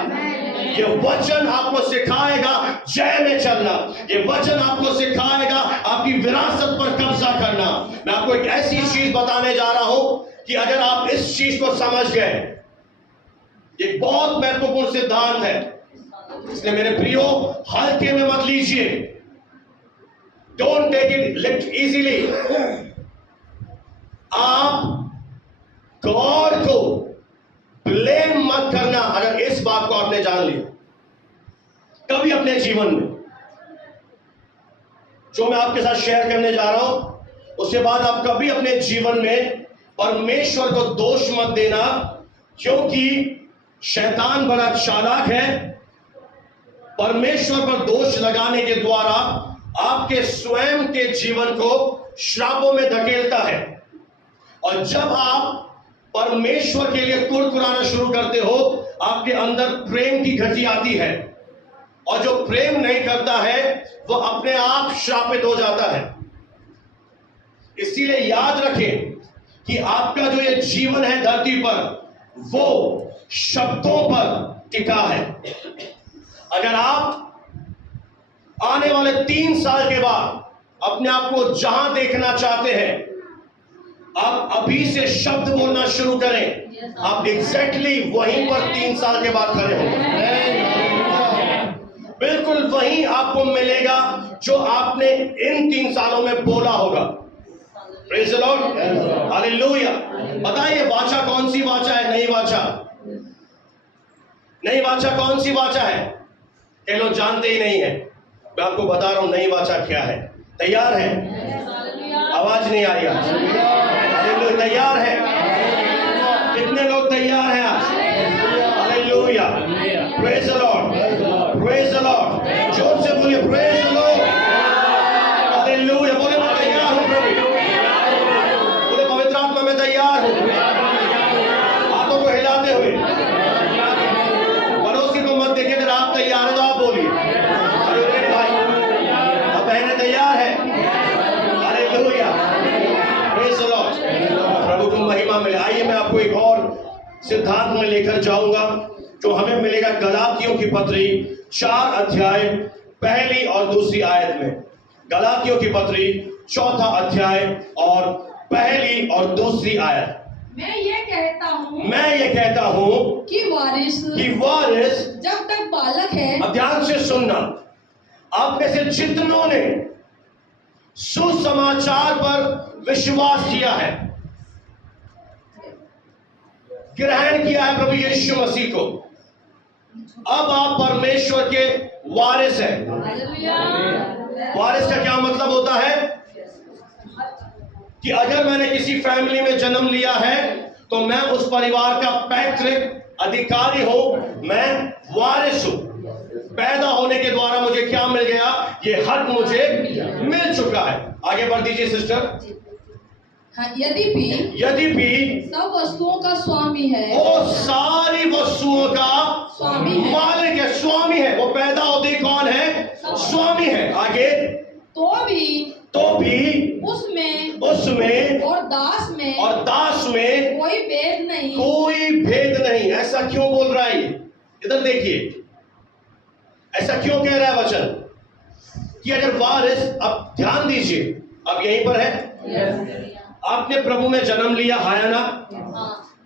ये वचन आपको सिखाएगा जय में चलना, ये वचन आपको सिखाएगा आपकी विरासत पर कब्जा करना। मैं आपको एक ऐसी चीज बताने जा रहा हूं कि अगर आप इस चीज को समझ गए, ये बहुत महत्वपूर्ण सिद्धांत है, इसलिए मेरे प्रियो हल्के में मत लीजिए। Don't take it easily. आप गॉड को ब्लेम मत करना। अगर इस बात को आपने जान लिया कभी अपने जीवन में, जो मैं आपके साथ शेयर करने जा रहा हूं, उसके बाद आप कभी अपने जीवन में परमेश्वर को दोष मत देना, क्योंकि शैतान बड़ा चालाक है। परमेश्वर पर दोष लगाने के द्वारा आपके स्वयं के जीवन को श्रापों में धकेलता है। और जब आप परमेश्वर के लिए कुड़कुड़ाना शुरू करते हो, आपके अंदर प्रेम की घटी आती है, और जो प्रेम नहीं करता है वो अपने आप श्रापित हो जाता है। इसीलिए याद रखें कि आपका जो ये जीवन है धरती पर, वो शब्दों पर टिका है। अगर आप आने वाले 3 साल के बाद अपने आप को जहां देखना चाहते हैं, आप अभी से शब्द बोलना शुरू करें, आप एग्जैक्टली वहीं पर 3 साल के बाद खड़े होंगे। बिल्कुल वहीं आपको मिलेगा जो आपने इन 3 सालों में बोला होगा। Praise the Lord, hallelujah. बताइए वाचा कौन सी वाचा है? नई वाचा। नई वाचा कौन सी वाचा है? कई लोग जानते ही नहीं है। मैं आपको बता रहा हूं नई वाचा क्या है। तैयार है? आवाज नहीं आ रही आज? हालेलुया। तैयार है? कितने लोग तैयार हैं आज? Hallelujah. Praise the Lord, praise the Lord. जोर से बोलिए प्रेज़ द लॉर्ड, हालेलुया। बोले मैं तैयार हूं प्रभु, बोले पवित्र आत्मा में तैयार हूं। हाथों को हिलाते हुए, पड़ोसी को मत देखिए, अगर आप तैयार हैं तो आप बोलिए। अरे भाई अब बहनें तैयार है? Hallelujah, praise the Lord. प्रभु को महिमा मिले। आइए मैं आपको एक और सिद्धांत में लेकर जाऊंगा जो हमें मिलेगा गलातियों की पत्री 4 अध्याय 1 और 2 आयत में। गलातियों की पत्री 4 अध्याय और 1 और 2 आयत। मैं ये कहता हूँ कि वारिस जब तक बालक है। अब ध्यान से सुनना, आप में से जितनों ने सुसमाचार पर विश्वास किया है, ग्रहण किया है प्रभु यीशु मसीह को, अब आप परमेश्वर के वारिस हैं। वारिस का क्या मतलब होता है? कि अगर मैंने किसी फैमिली में जन्म लिया है तो मैं उस परिवार का पैतृक अधिकारी हूं, मैं वारिस हूं। पैदा होने के द्वारा मुझे क्या मिल गया? ये हक मुझे मिल चुका है। आगे बढ़ दीजिए सिस्टर। हाँ, यद्यपि सब वस्तुओं का स्वामी है, वो सारी वस्तुओं का स्वामी है, मालिक है, स्वामी है। वो पैदा होते ही कौन है? स्वामी है। आगे तो भी उसमें और दास में कोई भेद नहीं। ऐसा क्यों बोल रहा है? इधर देखिए, ऐसा क्यों कह रहा है वचन कि अगर वारिस, अब ध्यान दीजिए, अब यहीं पर है। आपने प्रभु में जन्म लिया, हाया ना?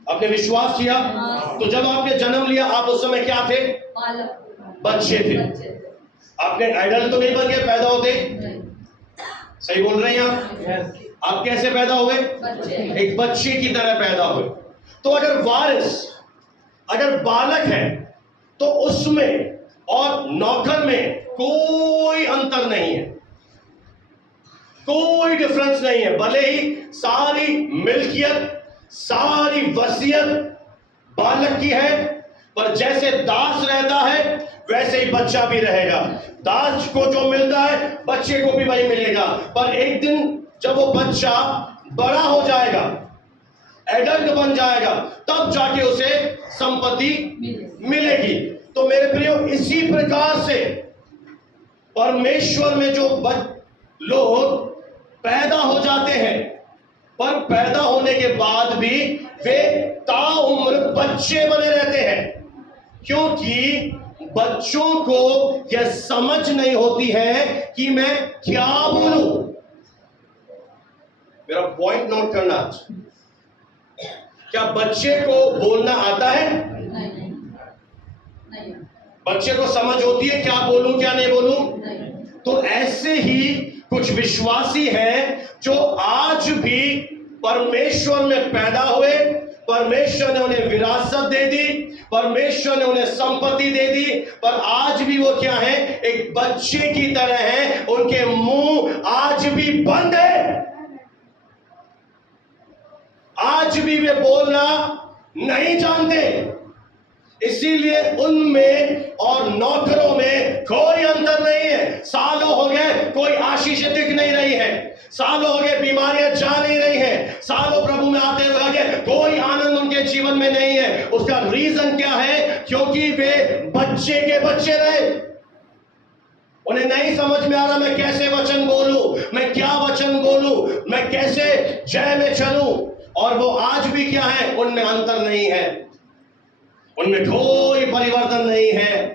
आपने विश्वास किया। तो जब आपने जन्म लिया, आप उस समय क्या थे? बच्चे थे। आपने आइडल तो नहीं बन गए पैदा होते? सही बोल रहे हैं आप? आप कैसे पैदा हुए? एक बच्चे की तरह पैदा हुए। तो अगर वारिस, अगर बालक है, तो उसमें और नौकर में कोई अंतर नहीं है, कोई डिफरेंस नहीं है। भले ही सारी मिल्कियत, सारी वसीयत बालक की है, पर जैसे दास रहता है वैसे ही बच्चा भी रहेगा। दास को जो मिलता है बच्चे को भी वही मिलेगा। पर एक दिन जब वो बच्चा बड़ा हो जाएगा, एडल्ट बन जाएगा, तब जाके उसे संपत्ति मिलेगी। तो मेरे प्रियो, इसी प्रकार से परमेश्वर में जो लोग पैदा हो जाते हैं, पर पैदा होने के बाद भी वे ताउम्र बच्चे बने रहते हैं, क्योंकि बच्चों को यह समझ नहीं होती है कि मैं क्या बोलूं। मेरा पॉइंट नोट करना, क्या बच्चे को बोलना आता है? नहीं। बच्चे को समझ होती है क्या बोलूं क्या नहीं बोलूं? तो ऐसे ही कुछ विश्वासी हैं जो आज भी परमेश्वर में पैदा हुए, परमेश्वर ने उन्हें विरासत दे दी, परमेश्वर ने उन्हें संपत्ति दे दी, पर आज भी वो क्या है? एक बच्चे की तरह है। उनके मुंह आज भी बंद है, आज भी वे बोलना नहीं जानते। इसीलिए उनमें और नौकरों में कोई अंतर नहीं है। सालों हो गए, कोई आशीष दिख नहीं रही है। सालों हो गए, बीमारियां जा नहीं रही है। सालों प्रभु में आते हुए कोई आनंद उनके जीवन में नहीं है। उसका रीजन क्या है? क्योंकि वे बच्चे के बच्चे रहे। उन्हें नहीं समझ में आ रहा मैं कैसे वचन बोलूं, मैं क्या वचन बोलूं, मैं कैसे जय में चलूं। और वो आज भी क्या है? उनमें अंतर नहीं है, उनमें कोई परिवर्तन नहीं है।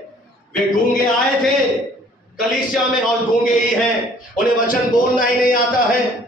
वे गूंगे आए थे कलीसिया में और गूंगे ही हैं। उन्हें वचन बोलना ही नहीं आता है।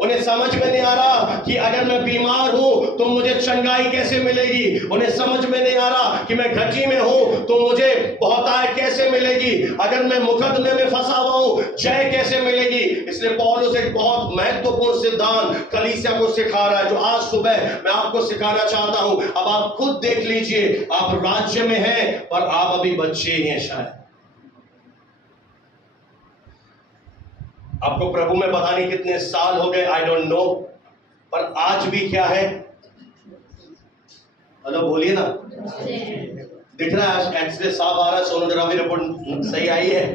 उन्हें समझ में नहीं आ रहा कि अगर मैं बीमार हूं तो मुझे चंगाई कैसे मिलेगी। उन्हें समझ में नहीं आ रहा कि मैं घटी में हूं तो मुझे बहुतायत कैसे मिलेगी। अगर मैं मुकदमे में फंसा हुआ हूं, जय कैसे मिलेगी। इसलिए पौलुस एक बहुत महत्वपूर्ण सिद्धांत कलीसिया को सिखा रहा है, जो आज सुबह मैं आपको सिखाना चाहता हूं। अब आप खुद देख लीजिए, आप राज्य में हैं पर आप अभी बच्चे ही हैं। शायद आपको प्रभु में पता नहीं कितने साल हो गए, आई डोंट नो, पर आज भी क्या है? हेलो बोलिए ना, दिख रहा है? एक्सरे साफ आ रहा है, सोनोग्राफी रिपोर्ट सही आई है,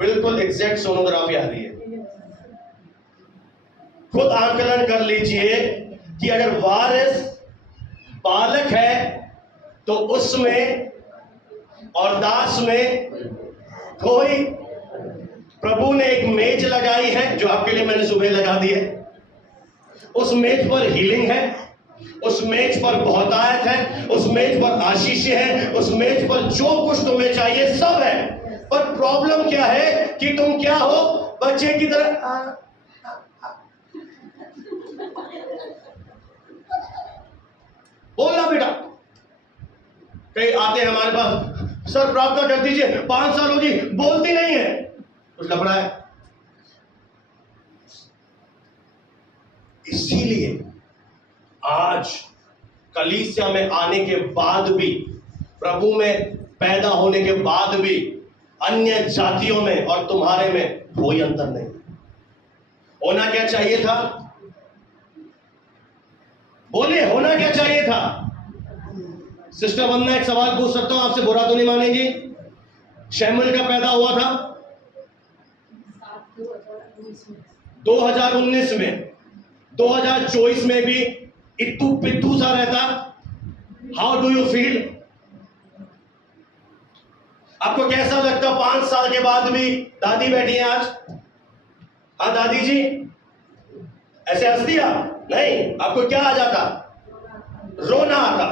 बिल्कुल एग्जैक्ट सोनोग्राफी आ रही है। खुद आंकलन कर लीजिए कि अगर वारिस बालक है तो उसमें और दास में कोई, प्रभु ने एक मेज लगाई है जो आपके लिए मैंने सुबह लगा दी है। उस मेज पर हीलिंग है, उस मेज पर बहुतायत है, उस मेज पर आशीष है, उस मेज पर जो कुछ तुम्हें चाहिए सब है। पर प्रॉब्लम क्या है कि तुम क्या हो? बच्चे की तरह बोलना बेटा। कई आते हैं हमारे पास, सर प्रार्थना कर दीजिए, 5 साल होगी बोलती नहीं है, कुछ लफड़ा है। इसीलिए आज कलीसिया में आने के बाद भी, प्रभु में पैदा होने के बाद भी, अन्य जातियों में और तुम्हारे में कोई अंतर नहीं। होना क्या चाहिए था? बोलिए, होना क्या चाहिए था? सिस्टर वंदना, एक सवाल पूछ सकता हूं आपसे, बुरा तो नहीं मानेगी? शैमुएल का पैदा हुआ था 2019 में 2024 में भी इत्तू पित्तू सा रहता? How do you feel? आपको कैसा लगता 5 साल के बाद भी? दादी बैठी है आज। हाँ दादी जी, ऐसे हंस दिया? नहीं, आपको क्या आ जाता? रोना आता,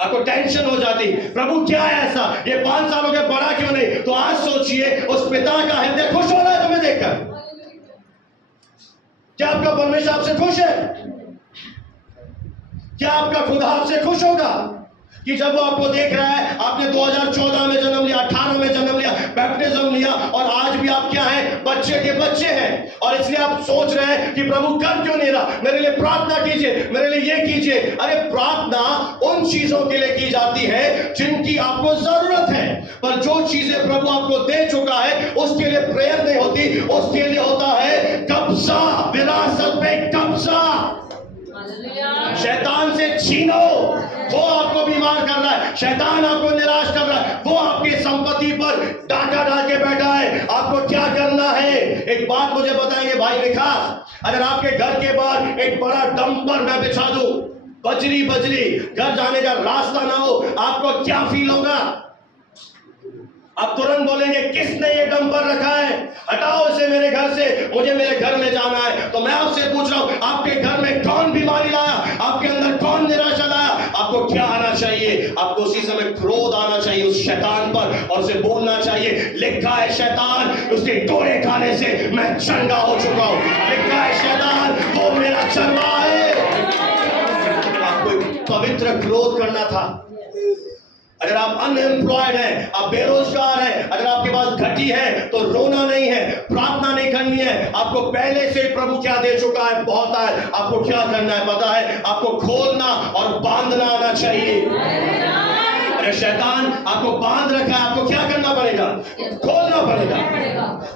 आपको टेंशन हो जाती। प्रभु क्या है ऐसा, ये 5 सालों के बड़ा क्यों नहीं? तो आज सोचिए उस पिता का हृदय खुश हो रहा है तुम्हें देखकर। क्या आपका परमेश्वर आपसे खुश है? क्या आपका खुदा आपसे खुश होगा कि जब वो आपको देख रहा है, आपने 2014 में जन्म लिया, 18 में जन्म लिया, बैप्टिज्म लिया, और आज भी आप क्या हैं? बच्चे के बच्चे हैं। और इसलिए आप सोच रहे हैं कि प्रभु कर क्यों नहीं रहा, मेरे लिए प्रार्थना कीजिए, मेरे लिए ये कीजिए। अरे प्रार्थना उन चीजों के लिए की जाती है जिनकी आपको जरूरत है, पर जो चीजें प्रभु आपको दे चुका है उसके लिए प्रेयर नहीं होती, उसके लिए होता है कब्जा, विरासत पे कब्जा। शैतान से छीनो, वो आपको बीमार कर रहा है, शैतान आपको निराश कर रहा है, वो आपकी संपत्ति पर डाका डाल के बैठा है। आपको क्या करना है? एक बात मुझे बताएंगे भाई विकास, अगर आपके घर के बाहर एक बड़ा डंपर मैं बिछा दूं, बजरी घर जाने का रास्ता ना हो, आपको क्या फील होगा? आप तुरंत बोलेंगे किसने ये डंपर रखा है, हटाओ इसे मेरे घर से, मुझे मेरे घर में जाना है। तो मैं आपसे पूछ रहा हूं, आपके घर में कौन बीमारी लाया, आपके अंदर कौन निराशा लाया? आपको क्या आना चाहिए? आपको उसी समय क्रोध आना चाहिए उस शैतान पर और उसे बोलना चाहिए, लिखा है शैतान उसके टोड़े खाने से मैं चंगा हो चुका हूं, लिखा है शैतान वो मेरा चरवाहा है। आपको पवित्र क्रोध करना था। अगर आप अनएम्प्लॉयड हैं, आप बेरोजगार हैं, अगर आपके पास घटी है तो रोना नहीं है, प्रार्थना नहीं करनी है। आपको पहले से प्रभु क्या दे चुका है, बहुत है। आपको क्या करना है पता है, आपको खोलना और बांधना आना चाहिए। अगर शैतान आपको बांध रखा है, आपको क्या करना पड़ेगा? खोलना पड़ेगा।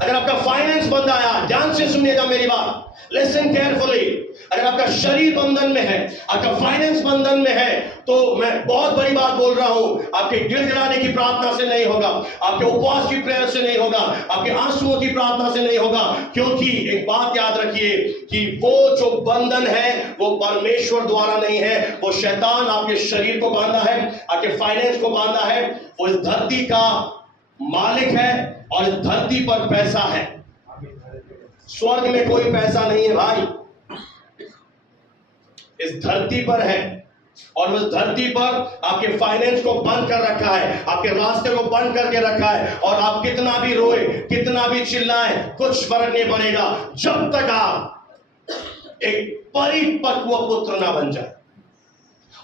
अगर आपका फाइनेंस बंद आया, ध्यान से सुनिएगा मेरी बात, लिसन केयरफुली। अगर आपका शरीर बंधन में है, आपका फाइनेंस बंधन में है, तो मैं बहुत बड़ी बात बोल रहा हूं, आपके गिड़गिड़ाने की प्रार्थना से नहीं होगा, आपके उपवास की प्रेयर से नहीं होगा, आपके आंसुओं की प्रार्थना से नहीं होगा। क्योंकि एक बात याद रखिए कि वो जो बंधन है वो परमेश्वर द्वारा नहीं है, वो शैतान आपके शरीर को बांधा है, आपके फाइनेंस को बांधा है। वो इस धरती का मालिक है और इस धरती पर पैसा है। स्वर्ग में कोई पैसा नहीं है भाई, इस धरती पर है। और उस धरती पर आपके फाइनेंस को बंद कर रखा है, आपके रास्ते को बंद करके रखा है। और आप कितना भी रोए, कितना भी चिल्लाएं, कुछ फर्क नहीं पड़ेगा जब तक आप एक परिपक्व पुत्र ना बन जाए।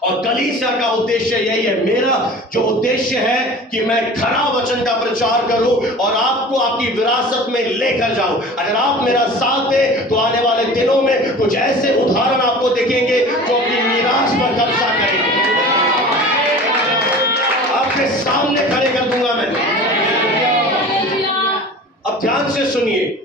और कलीसिया का उद्देश्य यही है, मेरा जो उद्देश्य है कि मैं खरा वचन का प्रचार करूं और आपको आपकी विरासत में लेकर जाऊं। अगर आप मेरा साथ दे तो आने वाले दिनों में कुछ ऐसे उदाहरण आपको दिखेंगे जो अपनी मीरास पर कब्जा करेंगे। आपके सामने खड़े कर दूंगा मैं। अब ध्यान से सुनिए,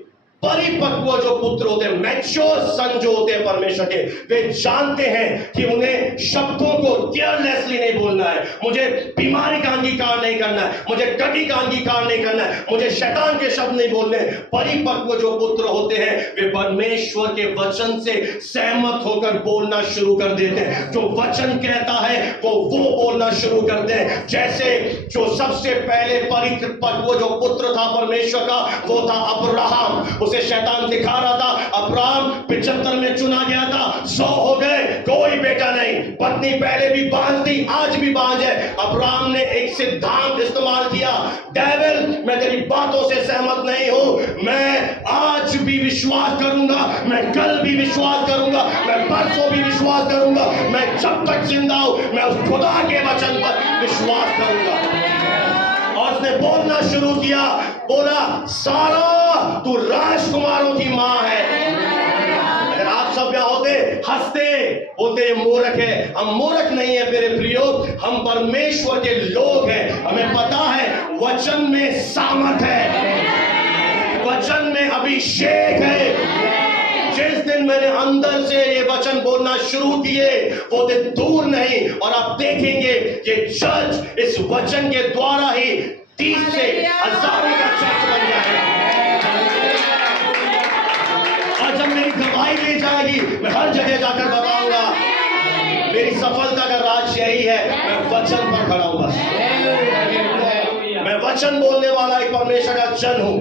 परिपक्व जो पुत्र होते हैं, मैच्योर सन जो होते हैं परमेश्वर के, वे जानते हैं कि उन्हें शब्दों को केयरलेसली नहीं बोलना है। मुझे बीमारी का अंगीकार नहीं करना है, मुझे कटी का अंगीकार नहीं करना है, मुझे शैतान के शब्द नहीं बोलने। परिपक्व जो पुत्र होते हैं वे परमेश्वर के वचन से सहमत होकर बोलना शुरू कर देते हैं। जो वचन कहता है वो बोलना शुरू करते हैं। जैसे जो सबसे पहले परिपक्व जो पुत्र था परमेश्वर का, वो था अब्राहम। उसे शैतान दिखा रहा था, अब्राहम 75 में चुना गया था, 100 हो गए, कोई बेटा नहीं, पत्नी पहले भी बांझ थी, आज भी बांझ है। अब्राहम ने एक सिद्धांत इस्तेमाल किया, डेविल मैं तेरी बातों से सहमत नहीं हूं, मैं आज भी विश्वास करूंगा, मैं कल भी विश्वास करूंगा, मैं परसों भी विश्वास करूंगा, मैं जब तक जिंदा हूं मैं उस खुदा के वचन पर विश्वास करूंगा। और उसने बोलना शुरू किया, बोला सारा तू राजकुमारों की मां है। अगर आप सब क्या होते, हंसते, बोलते ये मूर्ख है। हम मूर्ख नहीं है मेरे प्रियो, हम परमेश्वर के लोग हैं। हमें पता है वचन में सामर्थ है, वचन में अभिषेक है। जिस दिन मैंने अंदर से ये वचन बोलना शुरू किए वो दिन दूर नहीं, और आप देखेंगे ये चर्च इस वचन के द्वारा ही 30 से 1000 का चर्च बन जाएगा। और जब मेरी मैं हर जगह जाकर बताऊंगा। मेरी सफलता का राज यही है, मैं वचन पर खड़ा हूं बस। मैं वचन बोलने वाला एक परमेश्वर का जन हूं।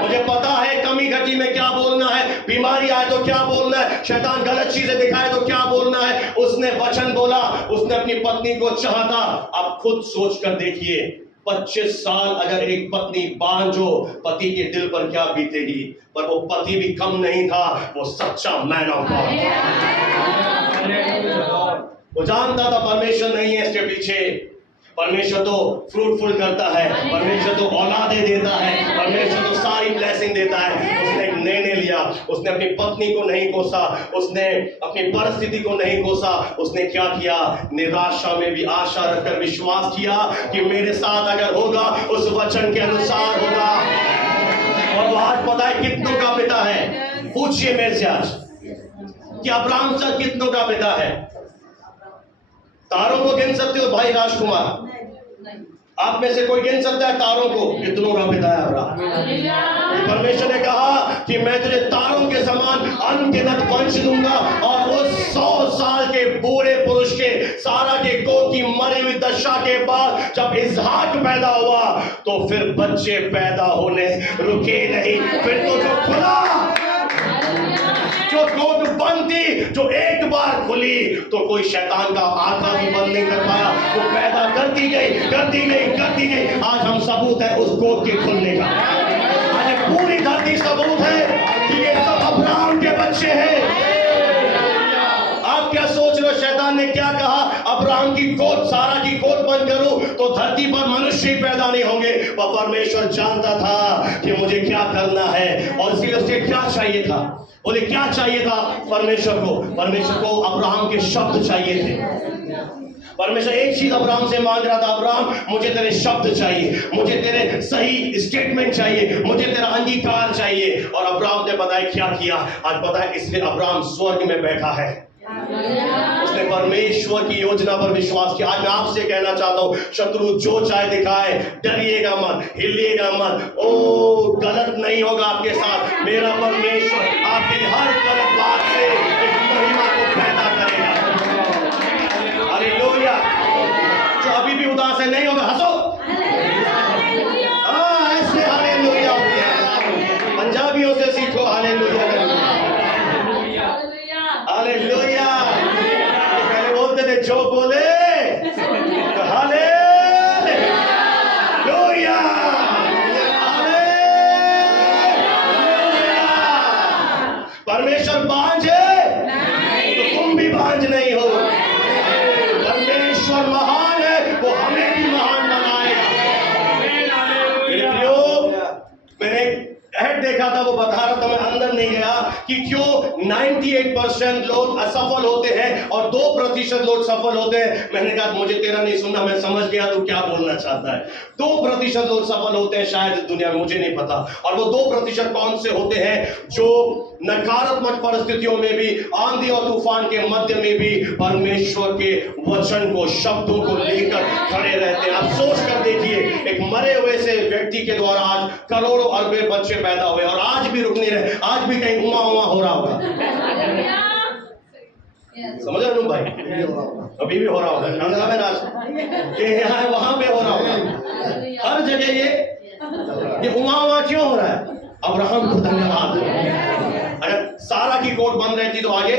मुझे पता है कमी घटी में क्या बोलना है, बीमारी आए तो क्या बोलना है, शैतान गलत चीजें दिखाए तो क्या बोलना है। उसने वचन बोला, उसने अपनी पत्नी को चाहा। आप खुद सोच कर देखिए, 25 साल अगर एक पत्नी बांझ हो, पति के दिल पर क्या बीतेगी। पर वो पति भी कम नहीं था, वो सच्चा मैन ऑफ गॉड था। वो जानता था परमेश्वर नहीं है इसके पीछे। परमेश्वर तो फ्रूटफुल करता है, परमेश्वर तो औलादे देता है, परमेश्वर तो सारी ब्लेसिंग देता है। उसने एक निर्णय लिया, उसने अपनी पत्नी को नहीं कोसा, उसने अपनी परिस्थिति को नहीं कोसा। उसने क्या किया, निराशा में भी आशा रखकर विश्वास किया कि मेरे साथ अगर होगा उस वचन के अनुसार होगा। और वो आज पता है कितनों का पिता है। पूछिए मेरे से आज कि अब्राहम सर कितनों का पिता है। तारों को गिन सकते हो भाई राजकुमार? आप में से कोई गिन सकता है तारों को? कितनों का पिता है अब्राहम। परमेश्वर ने कहा कि मैं तुझे तारों के समान अनगिनत वंश दूंगा। और उस 100 साल के बूढ़े पुरुष के, सारा के गोद की मरी हुई दशा के बाद जब इसहाक पैदा हुआ तो फिर बच्चे पैदा होने रुके नहीं। फिर तो जो खुला, जो गोद बंद थी, जो एक बार खुली तो कोई शैतान का आंखा भी बंद नहीं कर पाया। वो पैदा करती गई, करती गई, करती गई। आज हम सबूत है उस गोद के खुलने का। आज पूरी धरती सबूत है कि ये सब अब्राहम के बच्चे हैं। आप क्या सोच रहे हो शैतान ने क्या कहा? अब्राहम की गोद, सारा की गोद बंद करूं तो धरती पर मनुष्य पैदा नहीं होंगे। पर परमेश्वर जानता था कि मुझे क्या करना है। और इसलिए उसके क्या चाहिए था? बोले क्या चाहिए था परमेश्वर को? परमेश्वर को अब्राहम के शब्द चाहिए थे। परमेश्वर एक चीज अब्राहम से मांग रहा था, अब्राहम मुझे तेरे शब्द चाहिए, मुझे तेरे सही स्टेटमेंट चाहिए, मुझे तेरा अंगीकार चाहिए। और अब्राहम ने पता है क्या किया? आज पता है इसलिए अब्राहम स्वर्ग में बैठा है। उसने परमेश्वर की योजना पर विश्वास किया। आज मैं आपसे कहना चाहता हूं, शत्रु जो चाहे दिखाए, डरिएगा मत, हिलिएगा मत। ओ गलत नहीं होगा आपके साथ। मेरा परमेश्वर आपकी हर गलत बात से एक महिमा को पैदा करेगा। हालेलुया। जो अभी भी उदास है, नहीं होगा, हंसो। हाँ, ऐसे हालेलुया होती है। पंजाबियों से सीखो हालेलुया। हालेलुया। पहले बोलते थे जो बोले हालेलुया, परमेश्वर बांझ है तो तुम भी बांझ नहीं हो। परमेश्वर महान है, वो हमें भी महान बनाएगा। मैंने ऐड देखा था, वो बता रहा था, मैं अंदर नहीं गया कि क्यों 98% लोग असफल होते हैं और 2% लोग सफल होते हैं। मैंने कहा मुझे तेरा नहीं सुनना, मैं समझ गया तू क्या बोलना चाहता है। 2% लोग सफल होते हैं शायद इस दुनिया में, मुझे नहीं पता। और वो 2% कौन से होते हैं? जो नकारात्मक परिस्थितियों में भी, आंधी और तूफान के मध्य में भी परमेश्वर के वचन को, शब्दों को लेकर खड़े रहते हैं। आप सोच कर देखिए, एक मरे हुए से व्यक्ति के द्वारा आज करोड़ों अरबे बच्चे पैदा हुए और आज भी रुक नहीं रहे। आज भी कहीं उमा हो रहा होगा। समझ रहे भाई? अभी भी हो रहा होगा। यहाँ है, वहां पे हो रहा होगा, हर जगह ये उमा क्यों हो रहा है? अब्राहम को धन्यवाद। अगर सारा की कोट बंद रहती तो आगे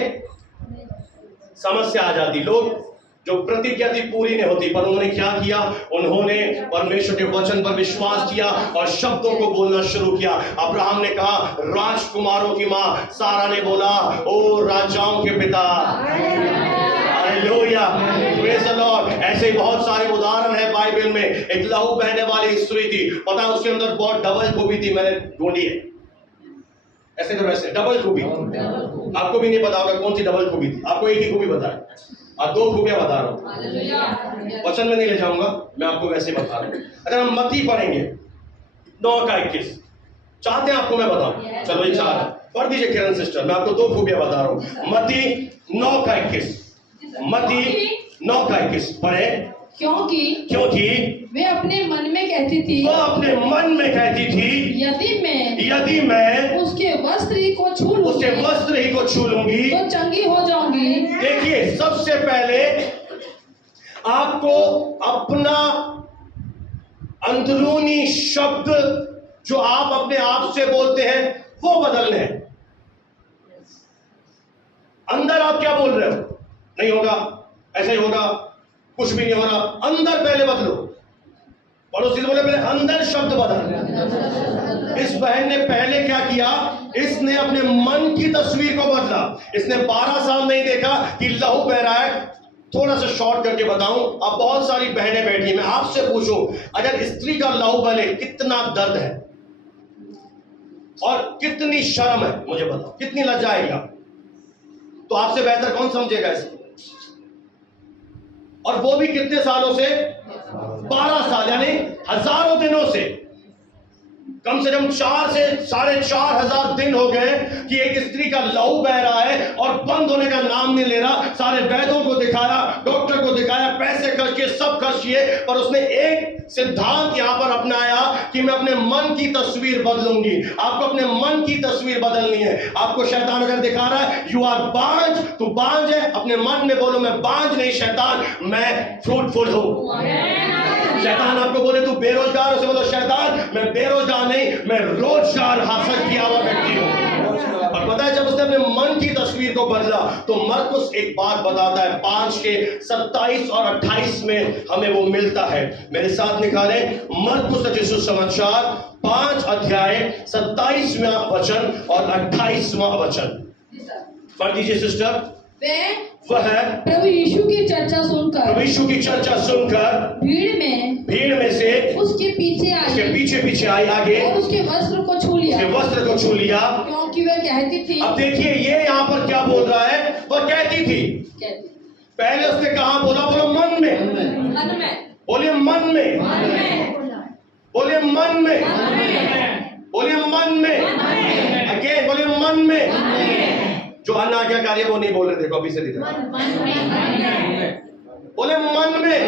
समस्या आ जाती। लोग जो प्रतिज्ञा थी पूरी नहीं होती, पर उन्होंने क्या किया? उन्होंने परमेश्वर के वचन पर विश्वास किया और शब्दों को बोलना शुरू किया। अब्राहम ने कहा राजकुमारों की मां, सारा ने बोला ओ राजाओं के पिता। Hallelujah, praise the Lord. ऐसे ही बहुत सारे उदाहरण है बाइबल में। एक लहू बहने वाली स्त्री थी, पता है उसके अंदर बहुत डबल खूबी थी। मैंने ढूंढी है, ऐसे तो वैसे डबल खूबी। आपको भी नहीं पता होगा कौन सी डबल खूबी थी। आपको एक ही खूबी पता है, और 2 खूबियां बता रहा हूं। वचन में नहीं ले जाऊंगा, मैं आपको वैसे बता रहा हूं। अगर हम मत्ती पढ़ेंगे 9:21, चाहते हैं आपको मैं बताऊं? चलो ये 4 पढ़ दीजिए किरण सिस्टर, मैं आपको 2 खूबियां बता रहा हूं। मत्ती 9:21, मत्ती 9:21 पढ़े। क्योंकि वे अपने मन में कहती थी, वो अपने मन में कहती थी, यदि मैं उसके वस्त्र को छू उसके लूंगी वस्त्र ही को छू लूंगी तो चंगी हो जाऊंगी। देखिए, सबसे पहले आपको अपना अंदरूनी शब्द जो आप अपने आप से बोलते हैं वो बदलने हैं। अंदर आप क्या बोल रहे हो? नहीं होगा, ऐसा ही होगा, कुछ भी नहीं हो रहा। अंदर पहले बदलो। पड़ोसी बोले पहले अंदर शब्द बदल। इस बहन ने पहले क्या किया? इसने अपने मन की तस्वीर को बदला। इसने 12 साल नहीं देखा कि लहू बह रहा है। थोड़ा सा शॉर्ट करके बताऊं, अब बहुत सारी बहनें बैठी हैं, मैं आपसे पूछूं, अगर स्त्री का लहू बहे कितना दर्द है और कितनी शर्म है, मुझे बताओ, कितनी लज्जा आएगी आप? तो आपसे बेहतर कौन समझेगा इसको? और वो भी कितने सालों से? 12 साल, यानी हजारों दिनों से। कम से कम 4 से 4,500 दिन हो गए कि एक स्त्री का लहू बह रहा है और बंद होने का नाम नहीं ले रहा। सारे वैद्यों को दिखाया, डॉक्टर को दिखाया, पैसे खर्च किए, सब खर्च किए, पर उसने एक सिद्धांत यहां पर अपनाया कि मैं अपने मन की तस्वीर बदलूंगी। आपको अपने मन की तस्वीर बदलनी है। आपको शैतान अगर दिखा रहा है यू आर बांझ, तू बांझ है, अपने मन में बोलो मैं बांझ नहीं शैतान, मैं फ्रूटफुल हूं। शैतान आपको बोले तू बेरोजगार, उसे बोलो शैतान मैं बेरोजगार नहीं, मैं रोजगार हासिल किया हुआ व्यक्ति हूं। और पता है, जब उसने अपने मन की तस्वीर को बदला तो मरकुस एक बात बताता है, 5 के 27 और 28 में हमें वो मिलता है। मेरे साथ निकाले मरकुस रचित सुसमाचार 5 अध्याय 27वां वचन और 28वां वचन पढ़ दीजिए सिस्टर। वह प्रभु यीशु की चर्चा सुनकर भीड़ में से उसके पीछे आई आगे और उसके वस्त्र को छू लिया क्योंकि वह कहती थी। अब देखिए ये यहाँ पर क्या बोल रहा है, वह कहती थी। पहले उसने कहा बोला, बोलो मन में, बोलिए मन में, बोलिए मन में, बोलिए मन में, अगेन बोलिए मन में। जो अनाज्ञाकारी वो नहीं बोल रहे, देखो अभी से दिख रहा है, बोले मन में।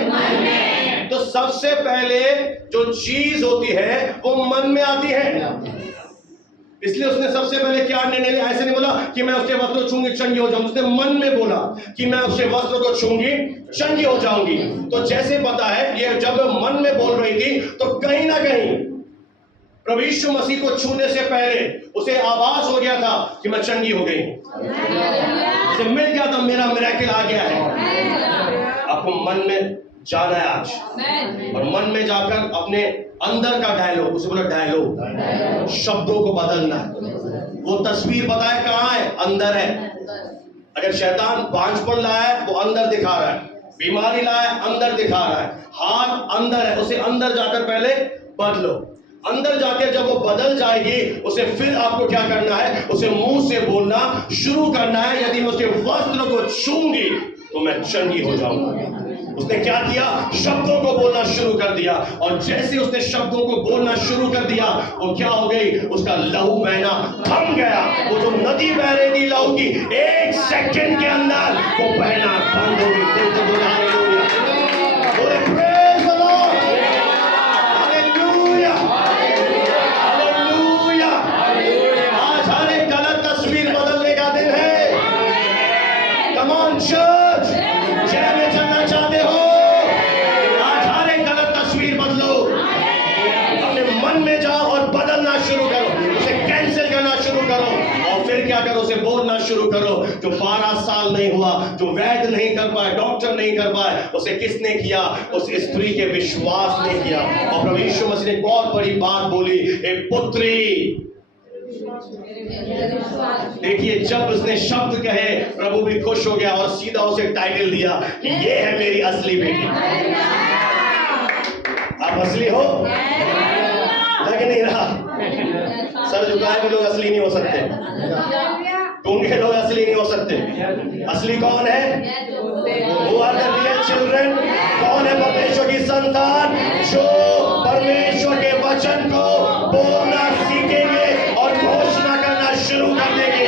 तो सबसे पहले जो चीज होती है वो मन में आती है। इसलिए उसने सबसे पहले क्या निर्णय लिया? ऐसे नहीं बोला कि मैं उसके वस्त्र को छूंगी चंगी हो जाऊंगी, उसने मन में बोला कि मैं उसके वस्त्र को छूंगी चंगी हो जाऊंगी। तो जैसे पता है ये जब मन में बोल रही थी तो कहीं ना कहीं प्रभु यीशु मसीह को छूने से पहले उसे आभास हो गया था कि मैं चंगी हो गई, उसे मिल गया था, मेरा मिरेकल आ गया है। आपको मन में जाना है आज, और मन में जाकर अपने अंदर का डायलॉग, उसे बोला डायलॉग, शब्दों को बदलना है। वो तस्वीर बताए कहाँ है? अंदर है। अगर शैतान बांझपन लाया है वो अंदर दिखा रहा है, बीमारी लाया है अंदर दिखा रहा है, हाथ अंदर है, उसे अंदर जाकर पहले बदलो। अंदर जाकर जब वो बदल जाएगी उसे फिर आपको क्या करना है? उसे मुंह से बोलना शुरू करना है, यदि मैं उसके वस्त्र को छूंगी तो मैं चंगी हो जाऊंगा। उसने क्या किया? शब्दों को बोलना शुरू कर दिया, और जैसे उसने शब्दों को बोलना शुरू कर दिया वो क्या हो गई? उसका लहू बहना थम गया। वो जो नदी बह रही थी लहू की, 1 सेकंड के अंदर वो बहना बंद हो गई। उसे बोलना शुरू करो। जो 12 साल नहीं हुआ, जो वैद्य नहीं कर पाए, डॉक्टर नहीं कर पाए, उसे किसने किया? उस स्त्री के विश्वास ने किया। और प्रभु यीशु मसीह ने बहुत बड़ी बात बोली, ए पुत्री। देखिए जब उसने शब्द कहे प्रभु भी खुश हो गया और सीधा उसे टाइटल दिया कि ये है मेरी असली बेटी। आप असली हो? लग नहीं रहा। सर झुकाए हुए लोग असली नहीं हो सकते, गूंगे लोग असली नहीं हो सकते। असली कौन है? Who are the real children? कौन है परमेश्वर की संतान? जो परमेश्वर के वचन को बोलना सीखेंगे और घोषणा करना शुरू कर देंगे,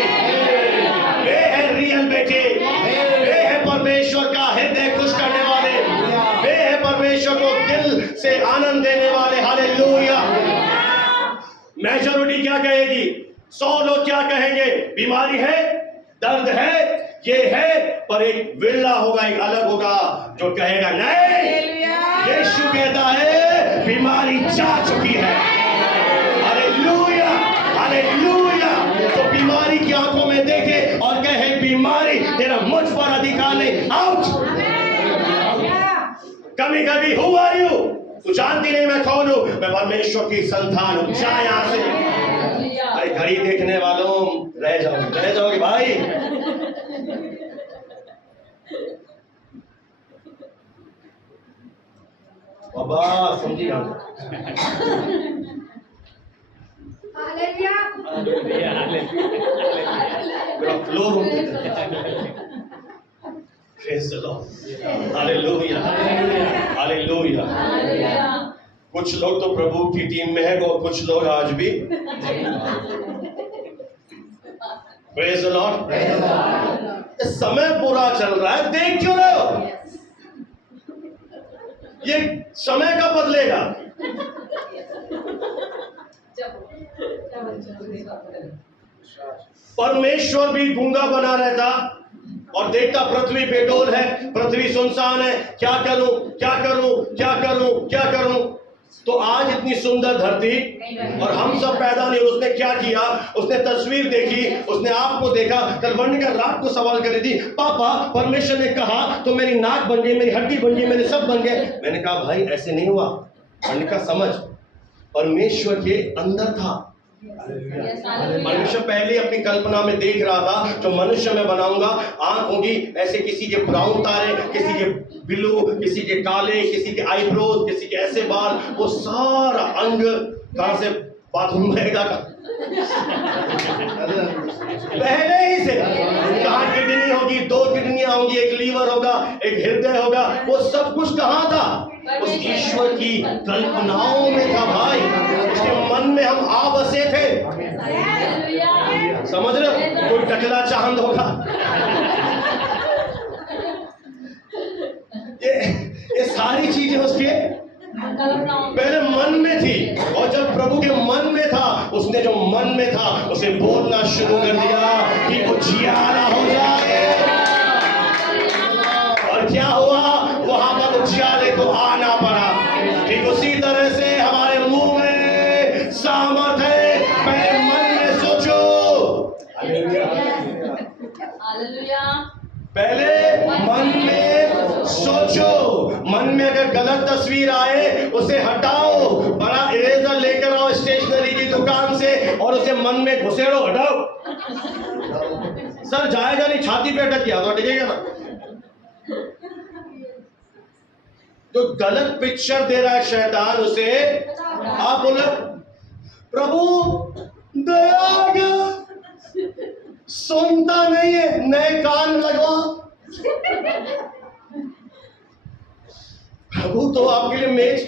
वे है रियल बेटे, वे है परमेश्वर का हृदय खुश करने वाले, वे है परमेश्वर को दिल से आनंद देने वाले। हालेलुया। मेजॉरिटी क्या कहेगी? 100 लोग लोग क्या कहेंगे? बीमारी है, दर्द है, ये है, पर एक विरला होगा, एक अलग होगा जो कहेगा नहीं, यीशु कहता है बीमारी जा चुकी है। Hallelujah, hallelujah. तो बीमारी की आंखों में देखे और कहे बीमारी तेरा मुझ पर अधिकार नहीं, आउट। कभी कभी हु आर यू, तू जानती नहीं मैं कौन हूं, मैं परमेश्वर की संतान हूं, जा यहां से। अरे घड़ी देखने वालों रह जाओगे भाई। बाबा समझी ना, मेरा फ्लो हालेलुया, हालेलुया। कुछ लोग तो प्रभु की टीम में है और कुछ लोग आज भी प्रेज द लॉर्ड। समय पूरा चल रहा है, देख क्यों रहे हो? ये समय कब बदलेगा? परमेश्वर भी गूंगा बना रहता और देखता पृथ्वी बेडोल है, पृथ्वी सुनसान है, क्या करूं क्या करूं क्या करूं क्या करूं। तो आज इतनी सुंदर धरती और हम सब पैदा नहीं। उसने क्या किया? उसने तस्वीर देखी, उसने आपको देखा। कल वर्णिका रात को सवाल कर रही थी, पापा परमेश्वर ने कहा तो मेरी नाक बन गई, मेरी हड्डी बन गई, मेरे सब बन गए। मैंने कहा भाई ऐसे नहीं हुआ। वर्णिका समझ, परमेश्वर के अंदर था। मनुष्य पहले अपनी कल्पना में देख रहा था जो मनुष्य में बनाऊंगा, आंख होगी ऐसे, किसी के ब्राउन तारे, किसी के ब्लू, किसी के काले, किसी के आईब्रोज, किसी के ऐसे बाल, वो सारा अंग कहां से बाथरूम रहेगा पहले ही से। कहां किडनी होगी, 2 किडनियां होंगी, एक लीवर होगा, एक हृदय होगा, वो सब कुछ कहां था? उस ईश्वर की कल्पनाओं में था भाई। उसके मन में हम आ बसे थे। समझ रहे हो? कोई टकला चांद होगा। ये सारी चीजें उसके पहले मन में थी, और जब प्रभु के मन में था, उसने जो मन में था उसे बोलना शुरू कर दिया कि उजियारा हो जाए। और क्या हुआ? वहां पर उजियारे को आना पड़ा। ठीक उसी तरह से हमारे मुंह में सामर्थ है। पहले मन में सोचो, पहले मन में सोचो। मन में अगर गलत तस्वीर आए उसे हटाओ, बड़ा इरेजर लेकर आओ स्टेशनरी की दुकान से और उसे मन में घुसेड़ो, हटाओ। सर जाएगा नहीं, छाती पे अटक गया तो अटकेगा ना। जो गलत पिक्चर दे रहा है शैतान, उसे आप बोले प्रभु दया, सुनता नहीं है, नए कान लगवा। प्रभु तो आपके लिए मेज,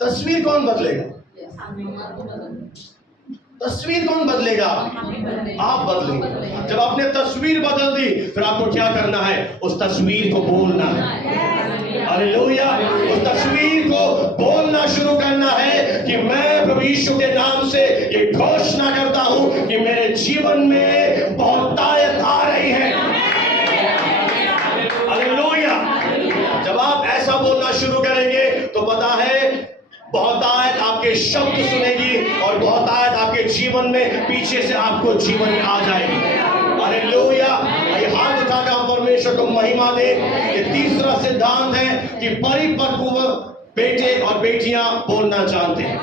तस्वीर कौन बदलेगा? तस्वीर कौन बदलेगा? आप बदलेंगे। जब आपने तस्वीर बदल दी, फिर आपको क्या करना है? उस तस्वीर को बोलना है। हालेलुया। उस तस्वीर को बोलना शुरू करना है कि मैं प्रभु यीशु के नाम से ये घोषणा करता हूं कि मेरे जीवन में बहुतायत आ रही है। हालेलुया। जब आप ऐसा बोलना शुरू करेंगे तो पता है बहुतायत आपके शब्द सुनेगी और बहुतायत आपके जीवन में पीछे से आपको जीवन में आ जाएगी। हालेलुया। ये हाथ उठाकर हम परमेश्वर को महिमा दे। ये तीसरा सिद्धांत है कि परिपक्व बेटे और बेटियां बोलना जानते हैं।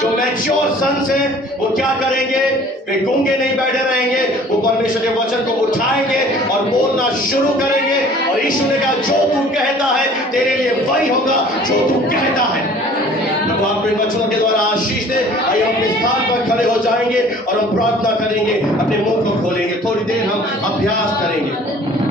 जो मैच्योर सन्स हैं वो क्या करेंगे? वे गूंगे नहीं बैठे रहेंगे, वो परमेश्वर के वचन को उठाएंगे और बोलना शुरू करेंगे। और यीशु ने कहा जो तू कहता है तेरे लिए वही होगा जो तू कहता है। प्रभु आपको इन वचनों के द्वारा आशीष दे। आइए हम इस स्थान पर खड़े हो जाएंगे और हम प्रार्थना करेंगे, अपने मुंह को खोलेंगे, थोड़ी देर हम अभ्यास करेंगे।